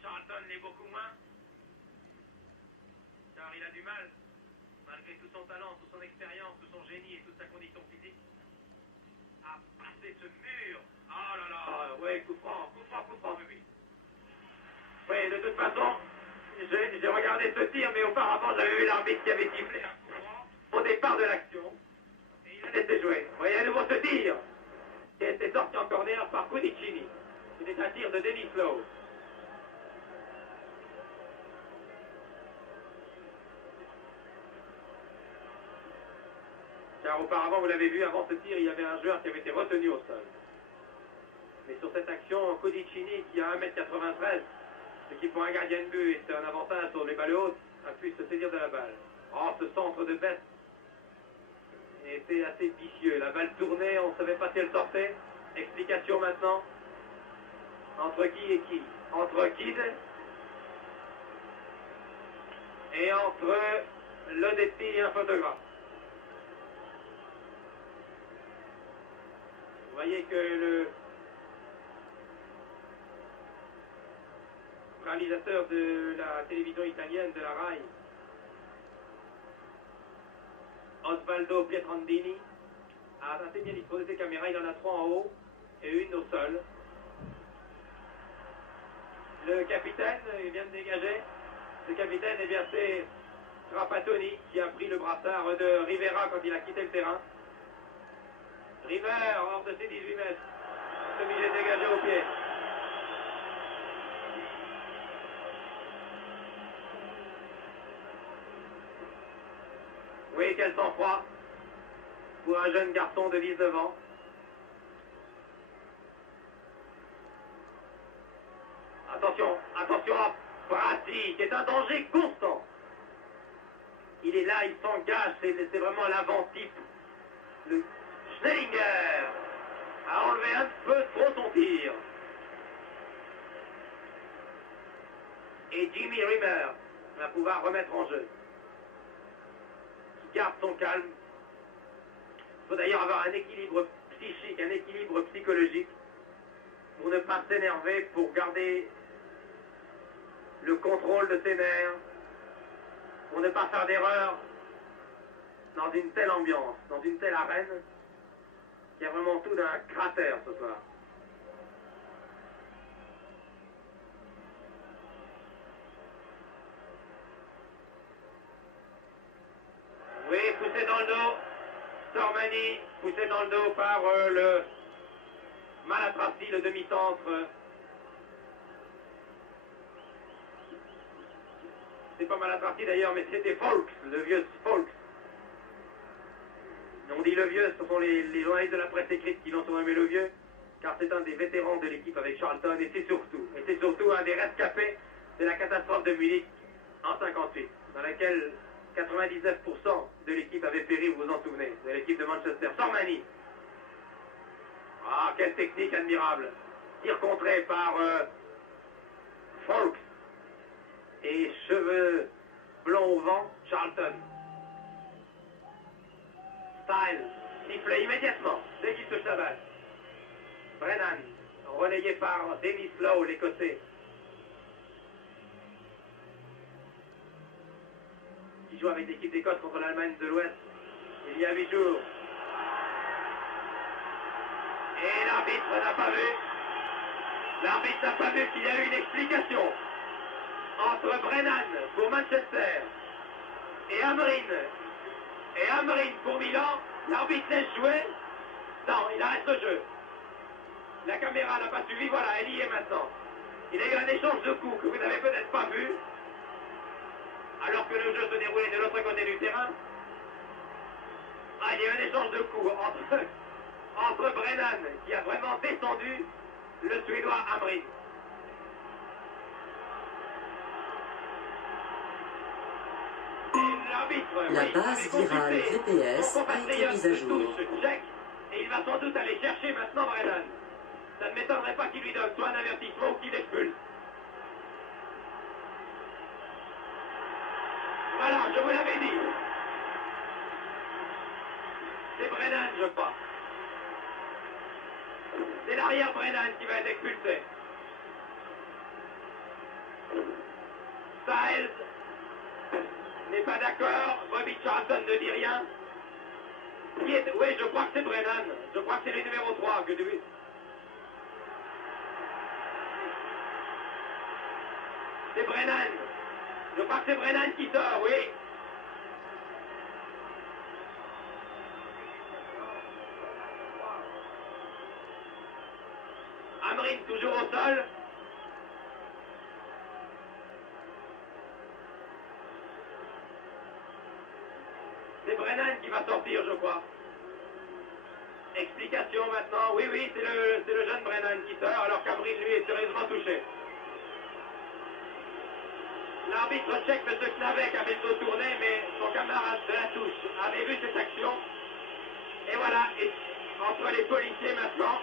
Charlton l'est beaucoup moins, car il a du mal, malgré tout son talent, toute son expérience, tout son génie et toute sa condition physique, à passer ce mur. Oh là là, ouais, coup franc, oui. Oui, de toute façon, j'ai regardé ce tir, mais auparavant, j'avais vu l'arbitre qui avait sifflé un coup franc au départ de l'action. Et il a laissé jouer. Vous voyez à nouveau ce tir, qui a été sorti en corner par Cudicini. C'était un tir de Denis Lowe. Car auparavant, vous l'avez vu, avant ce tir, il y avait un joueur qui avait été retenu au sol. Mais sur cette action, Cudicini, qui a 1m93, ce qui pour un gardien de but est un avantage sur les balles hautes, a pu se saisir de la balle. Oh, ce centre de Best était assez vicieux. La balle tournait, on ne savait pas si elle sortait. Explication maintenant. Entre qui et qui? Entre Kidd et entre l'Odetti et un photographe. Vous voyez que le réalisateur de la télévision italienne, de la RAI, Osvaldo Pietrandini, a assez bien disposé ses caméras. Il en a 3 en haut et une au sol. Le capitaine, il vient de dégager. Le capitaine, eh bien, c'est Trapattoni qui a pris le brassard de Rivera quand il a quitté le terrain. River, hors de ses 18 mètres, obligé de dégager au pied. Oui, quel sang-froid pour un jeune garçon de 19 ans. Attention, attention à Prati, qui est un danger constant. Il est là, il s'engage, c'est vraiment l'avant-type. Le Schnellinger a enlevé un peu trop son tir. Et Jimmy Rimmer va pouvoir remettre en jeu. Qui garde son calme. Il faut d'ailleurs avoir un équilibre psychique, un équilibre psychologique pour ne pas s'énerver, pour garder le contrôle de ses nerfs, pour ne pas faire d'erreur dans une telle ambiance, dans une telle arène, qui a vraiment tout d'un cratère ce soir. Oui, poussé dans le dos, Sormani, poussé dans le dos par le Malatrassi, le demi-centre. C'est pas Malatrassi d'ailleurs, mais c'était Folks, le vieux Folks. On dit le vieux, ce sont les journalistes de la presse écrite qui l'ont surnommé le vieux, car c'est un des vétérans de l'équipe avec Charlton, et c'est surtout un des rescapés de la catastrophe de Munich en 58, dans laquelle 99% de l'équipe avait péri, vous vous en souvenez, de l'équipe de Manchester. Sormani. Ah, quelle technique admirable. Tir contré par Folks. Et cheveux blonds au vent, Charlton. Style, sifflé immédiatement, dès qu'il touche la balle. Brennan, relayé par Denis Lowe, l'Écossais. Qui joue avec l'équipe d'Écosse contre l'Allemagne de l'Ouest il y a 8 jours. Et l'arbitre n'a pas vu. L'arbitre n'a pas vu qu'il y a eu une explication entre Brennan pour Manchester et Amrin pour Milan. L'arbitre laisse jouer. Non, il arrête le jeu. La caméra n'a pas suivi, voilà, elle y est maintenant. Il y a eu un échange de coups que vous n'avez peut-être pas vu, alors que le jeu se déroulait de l'autre côté du terrain. Ah, il y a eu un échange de coups entre entre Brennan, qui a vraiment descendu le Suédois Hamrin. La base virale VPS a été mise à jour. Et il va sans doute aller chercher maintenant Brennan. Ça ne m'étonnerait pas qu'il lui donne soit un avertissement ou qu'il l'expulse. Voilà, je vous l'avais dit. C'est Brennan, je crois. C'est l'arrière Brennan qui va être expulsé. Styles n'est pas d'accord. Bobby Charlton ne dit rien. Oui, je crois que c'est Brennan. Je crois que c'est le numéro 3 que tu... C'est Brennan. Je crois que c'est Brennan qui sort, oui. Hamrin toujours au sol. C'est Brennan qui va sortir, je crois. Explication maintenant. Oui, oui, c'est le jeune Brennan qui sort, alors qu'Hamrin, lui, est sérieusement touché. L'arbitre tchèque, M. Knavek, avait le dos tourné, mais son camarade de la touche avait vu cette action. Et voilà, et entre les policiers maintenant,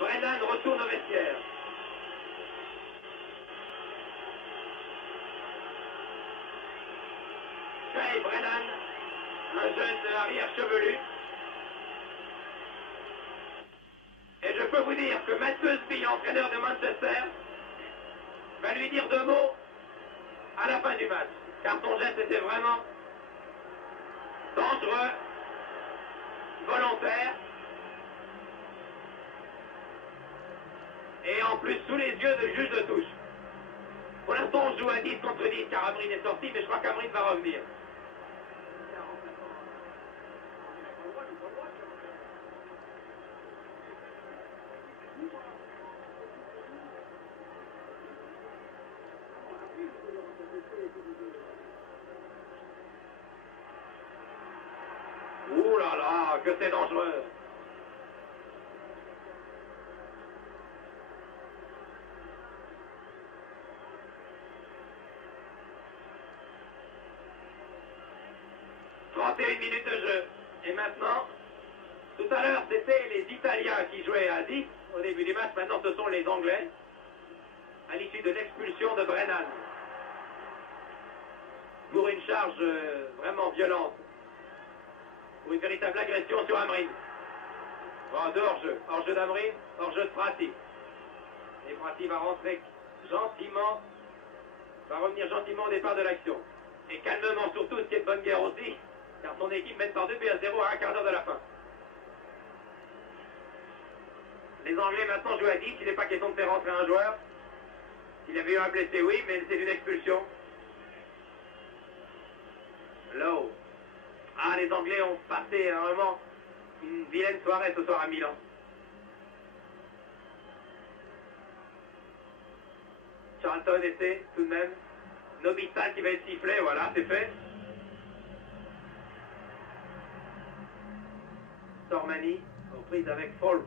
Brennan retourne au vestiaire. Jay Brennan, un jeune arrière chevelu. Et je peux vous dire que Matt Busby, entraîneur de Manchester, va lui dire 2 mots à la fin du match. Car son geste était vraiment dangereux, volontaire. Et en plus sous les yeux de juge de touche. Pour l'instant on joue à 10 contre 10 car Hamrin est sorti, mais je crois qu'Hamrin va revenir. Ouh là là, que c'est dangereux. Une minute de jeu. Et maintenant, tout à l'heure, c'était les Italiens qui jouaient à 10 au début du match. Maintenant, ce sont les Anglais, à l'issue de l'expulsion de Brennan. Pour une charge vraiment violente. Pour une véritable agression sur Hamrin. Bon, de hors-jeu. Hors-jeu d'Hamrin, hors-jeu de Prati. Et Prati va rentrer gentiment, va revenir gentiment au départ de l'action. Et calmement surtout, ce qui est de bonne guerre aussi, car son équipe mène par 2-0 à un quart d'heure de la fin. Les Anglais maintenant jouent à 10, il n'est pas question de faire rentrer un joueur. S'il y avait eu un blessé, oui, mais c'est une expulsion. Lowe. Ah, les Anglais ont passé vraiment une vilaine soirée ce soir à Milan. Charlton essaie tout de même. Nobita qui va être sifflé, voilà, c'est fait. Sormani, en prise avec Folk.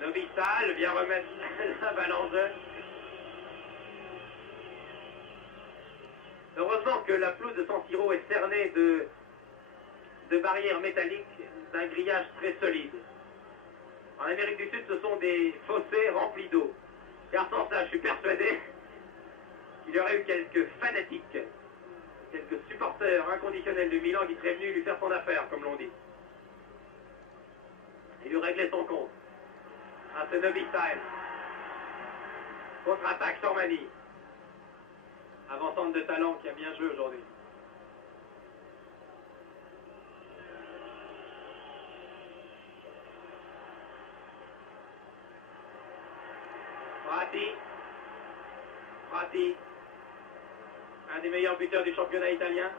Nobita vient remettre la balle en jeu. Heureusement que la pelouse de San Siro est cernée de barrières métalliques d'un grillage très solide. En Amérique du Sud, ce sont des fossés remplis d'eau. Car sans ça, je suis persuadé qu'il y aurait eu quelques fanatiques, quelques supporters inconditionnels de Milan qui seraient venus lui faire son affaire, comme l'on dit. Et lui régler son compte. Ah, c'est Nobita. Contre-attaque, Sormani. Avant-centre de talent qui a bien joué aujourd'hui. Prati, un des meilleurs buteurs du championnat italien.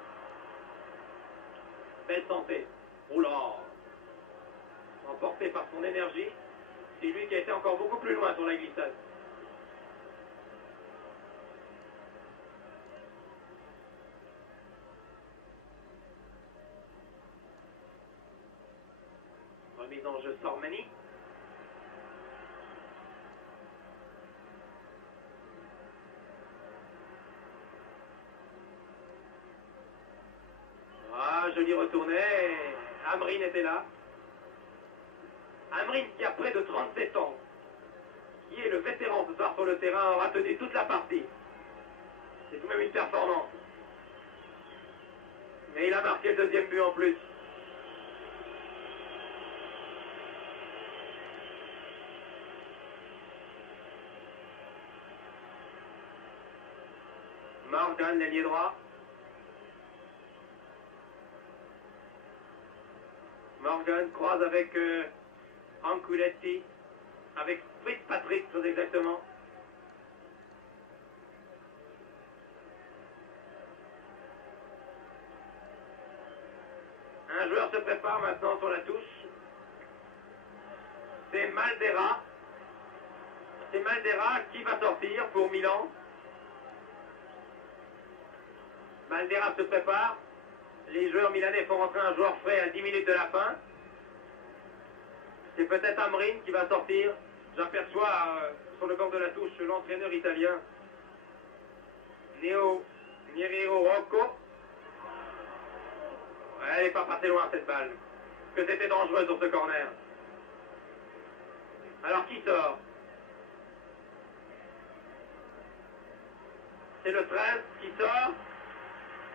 Belle santé. Oula, emporté par son énergie, c'est lui qui a été encore beaucoup plus loin sur la glissade. Mise en jeu Sormani. Ah, joli retourné. Amrine était là. Amrine qui a près de 37 ans, qui est le vétéran ce soir sur le terrain, aura tenu toute la partie. C'est tout de même une performance. Mais il a marqué le deuxième but en plus. Morgan, l'ailier droit. Morgan croise avec Anculetti, avec Fitzpatrick très exactement. Un joueur se prépare maintenant sur la touche. C'est Maldera. C'est Maldera qui va sortir pour Milan. Maldera se prépare. Les joueurs milanais font rentrer un joueur frais à 10 minutes de la fin. C'est peut-être Amrine qui va sortir. J'aperçois sur le bord de la touche l'entraîneur italien Nero Rocco. Elle n'est pas passée loin cette balle. Que c'était dangereux sur ce corner. Alors qui sort? C'est le 13 qui sort.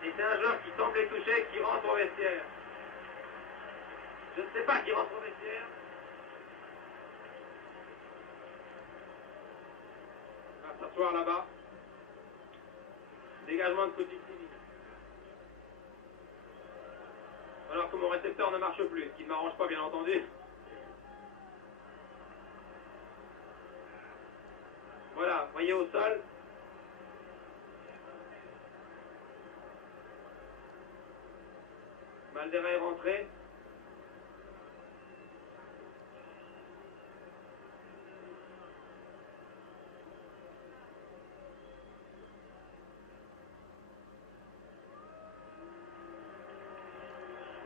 Et c'est un joueur qui semble touché, qui rentre au vestiaire. Je ne sais pas qui rentre au vestiaire. On va s'asseoir là-bas. Dégagement de Coutinho. Alors que mon récepteur ne marche plus, ce qui ne m'arrange pas bien entendu. Voilà, voyez au sol. Maldera est rentré.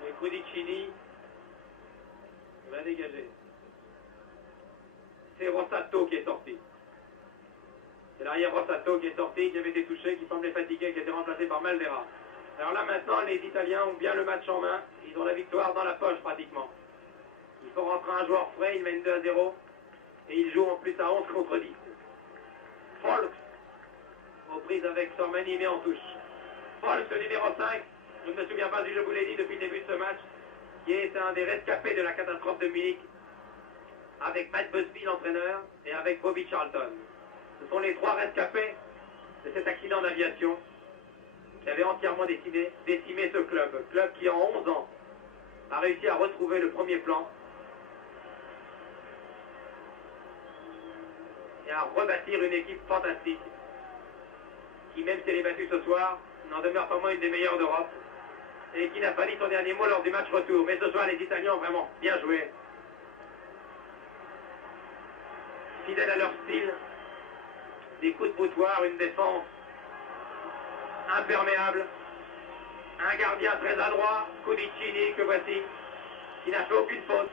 Et Cudicini va dégager. C'est Rossato qui est sorti. C'est l'arrière Rossato qui est sorti, qui avait été touché, qui semblait fatigué, qui a été remplacé par Maldera. Alors là maintenant, les Italiens ont bien le match en main. Ils ont la victoire dans la poche pratiquement. Il faut rentrer un joueur frais, ils mènent 2-0. Et ils jouent en plus à 11 contre 10. Folks, aux prises avec Sormani, mais en touche. Folks, le numéro 5, je ne me souviens pas si je vous l'ai dit depuis le début de ce match, qui est un des rescapés de la catastrophe de Munich, avec Matt Busby, l'entraîneur, et avec Bobby Charlton. Ce sont les trois rescapés de cet accident d'aviation qui avait entièrement décimé ce club. Club qui, en 11 ans, a réussi à retrouver le premier plan et à rebâtir une équipe fantastique qui, même si elle est battue ce soir, n'en demeure pas moins une des meilleures d'Europe et qui n'a pas dit son dernier mot lors du match retour. Mais ce soir, les Italiens ont vraiment bien joué. Fidèles à leur style, des coups de boutoir, une défense imperméable, un gardien très adroit, Cudicini, que voici, qui n'a fait aucune faute.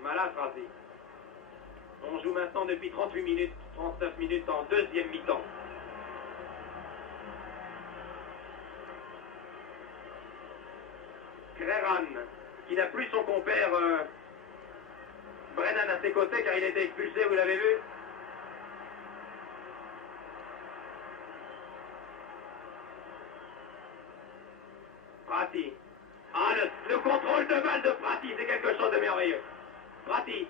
Malatrasi. On joue maintenant depuis 38 minutes, 39 minutes en deuxième mi-temps. Creran, qui n'a plus son compère Brennan à ses côtés car il a été expulsé, vous l'avez vu. Prati. Ah, le contrôle de balle de Prati, c'est quelque chose de merveilleux. Prati,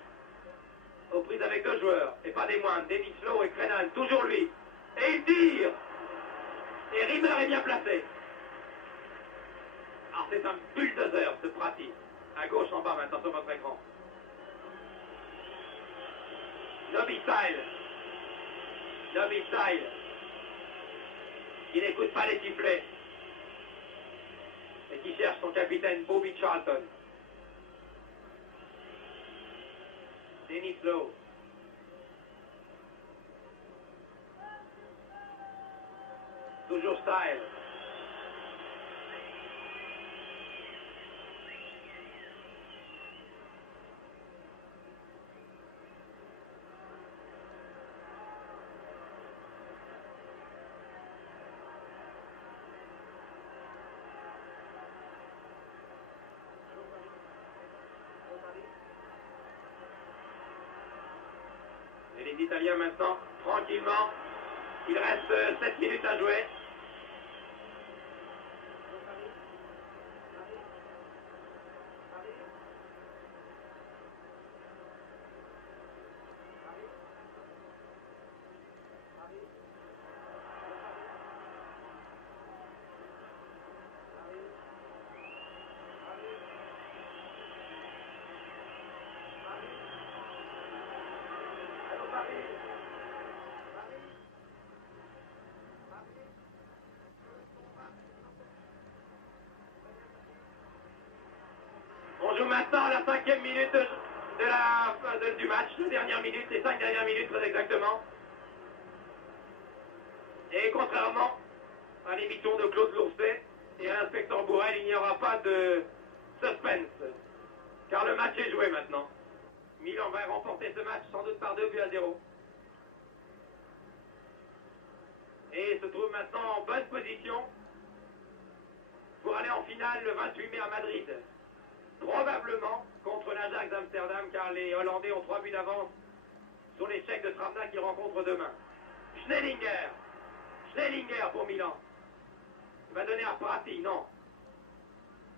aux prises avec deux joueurs, et pas des moindres, Denis Slow et Crenan, toujours lui. Et il tire. Et Rimmer est bien placé. Alors c'est un bulldozer, ce Prati. À gauche en bas maintenant sur votre écran. Nobby Style. Nobby Style. Il n'écoute pas les sifflets. Et qui cherche son capitaine Bobby Charlton. Denis Lowe. Toujours Style. Les Italiens maintenant, tranquillement. Il reste 7 minutes à jouer. On joue maintenant la 5e minute du match, les dernières minutes, les 5 dernières minutes très exactement. Et contrairement à l'émission de Claude Lourcet et à l'inspecteur Bourrel, il n'y aura pas de suspense, car le match est joué maintenant. Milan va remporter ce match sans doute par 2-0. Et se trouve maintenant en bonne position pour aller en finale le 28 mai à Madrid. Probablement contre l'Ajax d'Amsterdam, car les Hollandais ont 3 buts d'avance sur les Tchèques de Travda qui rencontrent demain. Schnellinger pour Milan. Il va donner à Prati, non.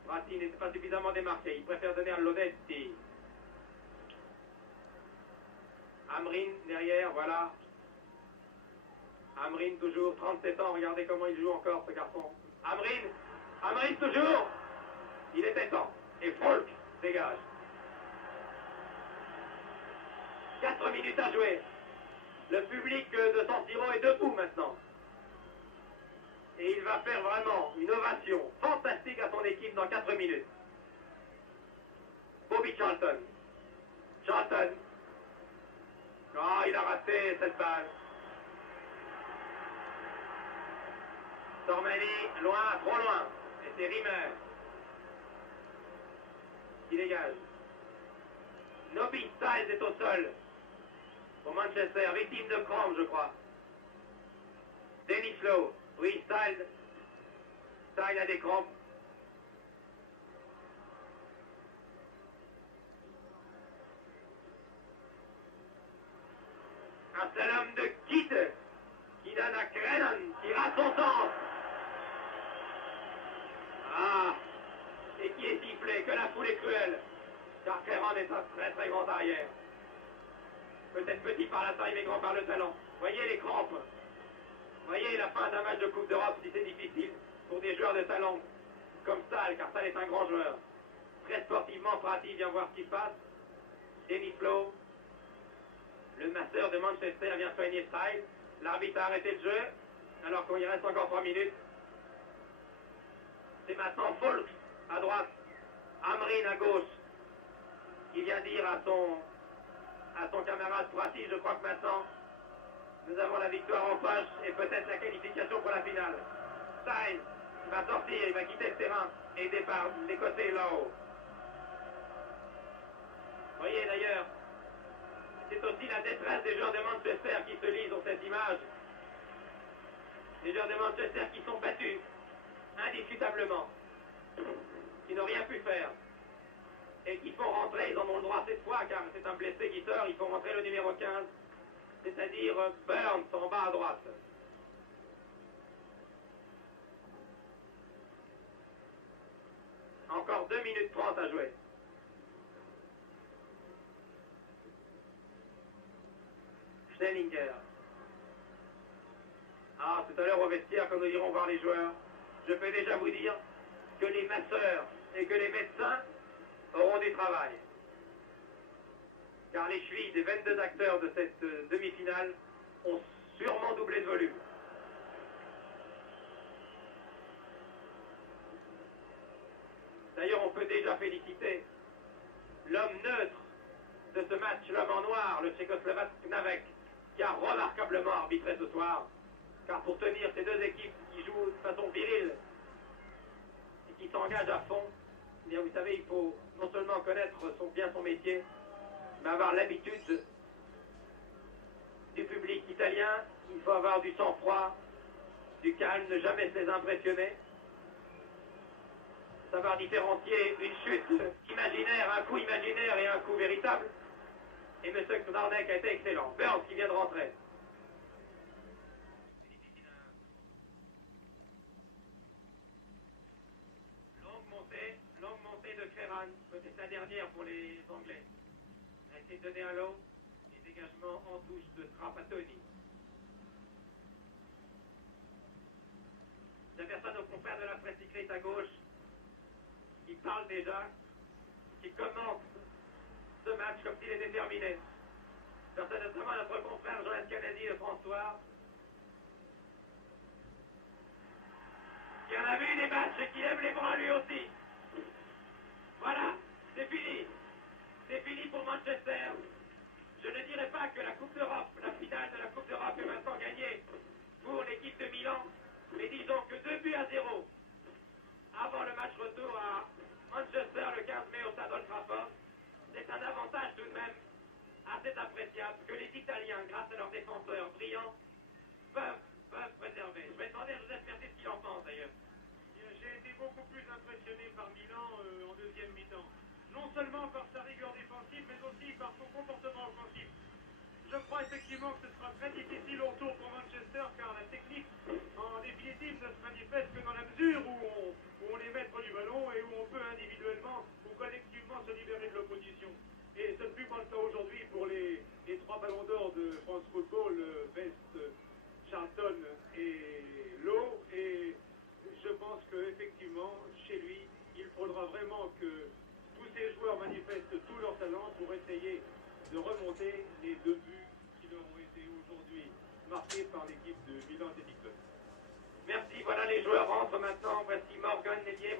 Prati n'était pas suffisamment démarqué, il préfère donner à Lodetti. Amrin derrière, voilà. Amrin toujours, 37 ans, regardez comment il joue encore ce garçon. Amrin toujours. Il était temps. Et Folk dégage. 4 minutes à jouer. Le public de San Siro est debout maintenant. Et il va faire vraiment une ovation fantastique à son équipe dans 4 minutes. Bobby Charlton. Oh, il a raté cette balle. Tormani, loin, trop loin. Et c'est Rimmer qui dégage. Nobby Styles est au sol pour Manchester, victime de crampes, je crois. Dennis Lowe, oui, Styles a des crampes. Un slalom de Kitt qui donne à Crennan, qui rate son sens. Ah, et qui est sifflé, que la foule est cruelle, car Crennan est un très très grand arrière. Peut-être petit par la taille, mais grand par le talent. Voyez les crampes. Voyez la fin d'un match de Coupe d'Europe, si c'est difficile pour des joueurs de talent comme Stahl, car Stahl est un grand joueur. Très sportivement, Prati vient voir ce qui se passe. Dennis Lowe, le masseur de Manchester, vient soigner Stahl. L'arbitre a arrêté le jeu, alors qu'il reste encore 3 minutes. C'est maintenant Folk à droite, Amrin à gauche, qui vient dire à son camarade Prati, je crois que maintenant, nous avons la victoire en poche et peut-être la qualification pour la finale. Stein va sortir, il va quitter le terrain et départ des côtés là-haut. Voyez d'ailleurs, c'est aussi la détresse des joueurs de Manchester qui se lisent sur cette image. Les joueurs de Manchester qui sont battus, indiscutablement, qui n'ont rien pu faire et qui font rentrer, ils en ont le droit cette fois car c'est un blessé qui sort, ils font rentrer le numéro 15, c'est-à-dire Burns en bas à droite. Encore 2 minutes 30 à jouer. Schnellinger. Ah, tout à l'heure au vestiaire, quand nous irons voir les joueurs, je peux déjà vous dire que les masseurs et que les médecins auront du travail. Car les chevilles des 22 acteurs de cette demi-finale ont sûrement doublé de volume. D'ailleurs, on peut déjà féliciter l'homme neutre de ce match, l'homme en noir, le Tchécoslovaque Knavek, qui a remarquablement arbitré ce soir. Car pour tenir ces deux équipes qui jouent de façon virile et qui s'engagent à fond, eh bien vous savez, il faut non seulement connaître bien son métier, mais avoir l'habitude du public italien. Il faut avoir du sang-froid, du calme, ne jamais se les impressionner. Savoir différencier une chute imaginaire, un coup imaginaire et un coup véritable. Et M. Knarnek a été excellent. Burns qui vient de rentrer. Longue montée de Creran. Peut-être la dernière pour les Anglais. A été donné un lot. Et dégagement en touche de Trapattoni. J'aperçois nos confrères de la presse cycliste à gauche. Qui parlent déjà. Qui commentent ce match comme s'il était terminé. J'aperçois notamment notre confrère Jean Escanasi de François. Qui en a vu des matchs et qui aime les bras lui aussi. Voilà, c'est fini. C'est fini pour Manchester. Je ne dirais pas que la Coupe d'Europe, la finale de la Coupe d'Europe est maintenant gagnée pour l'équipe de Milan, mais disons que 2-0 avant le match retour à Manchester le 15 mai au Stade Old Trafford, c'est un avantage tout de même assez appréciable que les Italiens, grâce à leurs défenseurs brillants, peuvent préserver. Je vais demander à Joseph Mercier ce qu'il en pense d'ailleurs. J'ai été beaucoup plus impressionné par Milan en deuxième mi-temps. Non seulement par sa rigueur défensive, mais aussi par son comportement offensif. Je crois effectivement que ce sera très difficile autour pour Manchester, car la technique, en définitive, ne se manifeste que dans la mesure où on est maître du ballon et où on peut individuellement ou collectivement se libérer de l'opposition. Et ce ne fut pas le cas aujourd'hui pour les trois ballons d'or de France Football, Best, Charlton et Lowe. Et je pense qu'effectivement, chez lui, il faudra vraiment que tous ces joueurs manifestent tout leur talent pour essayer de remonter les 2 buts qui leur ont été aujourd'hui marqués par l'équipe de Milan Athletic Club. Merci, voilà les joueurs rentrent maintenant. Voici Morgan Nellier.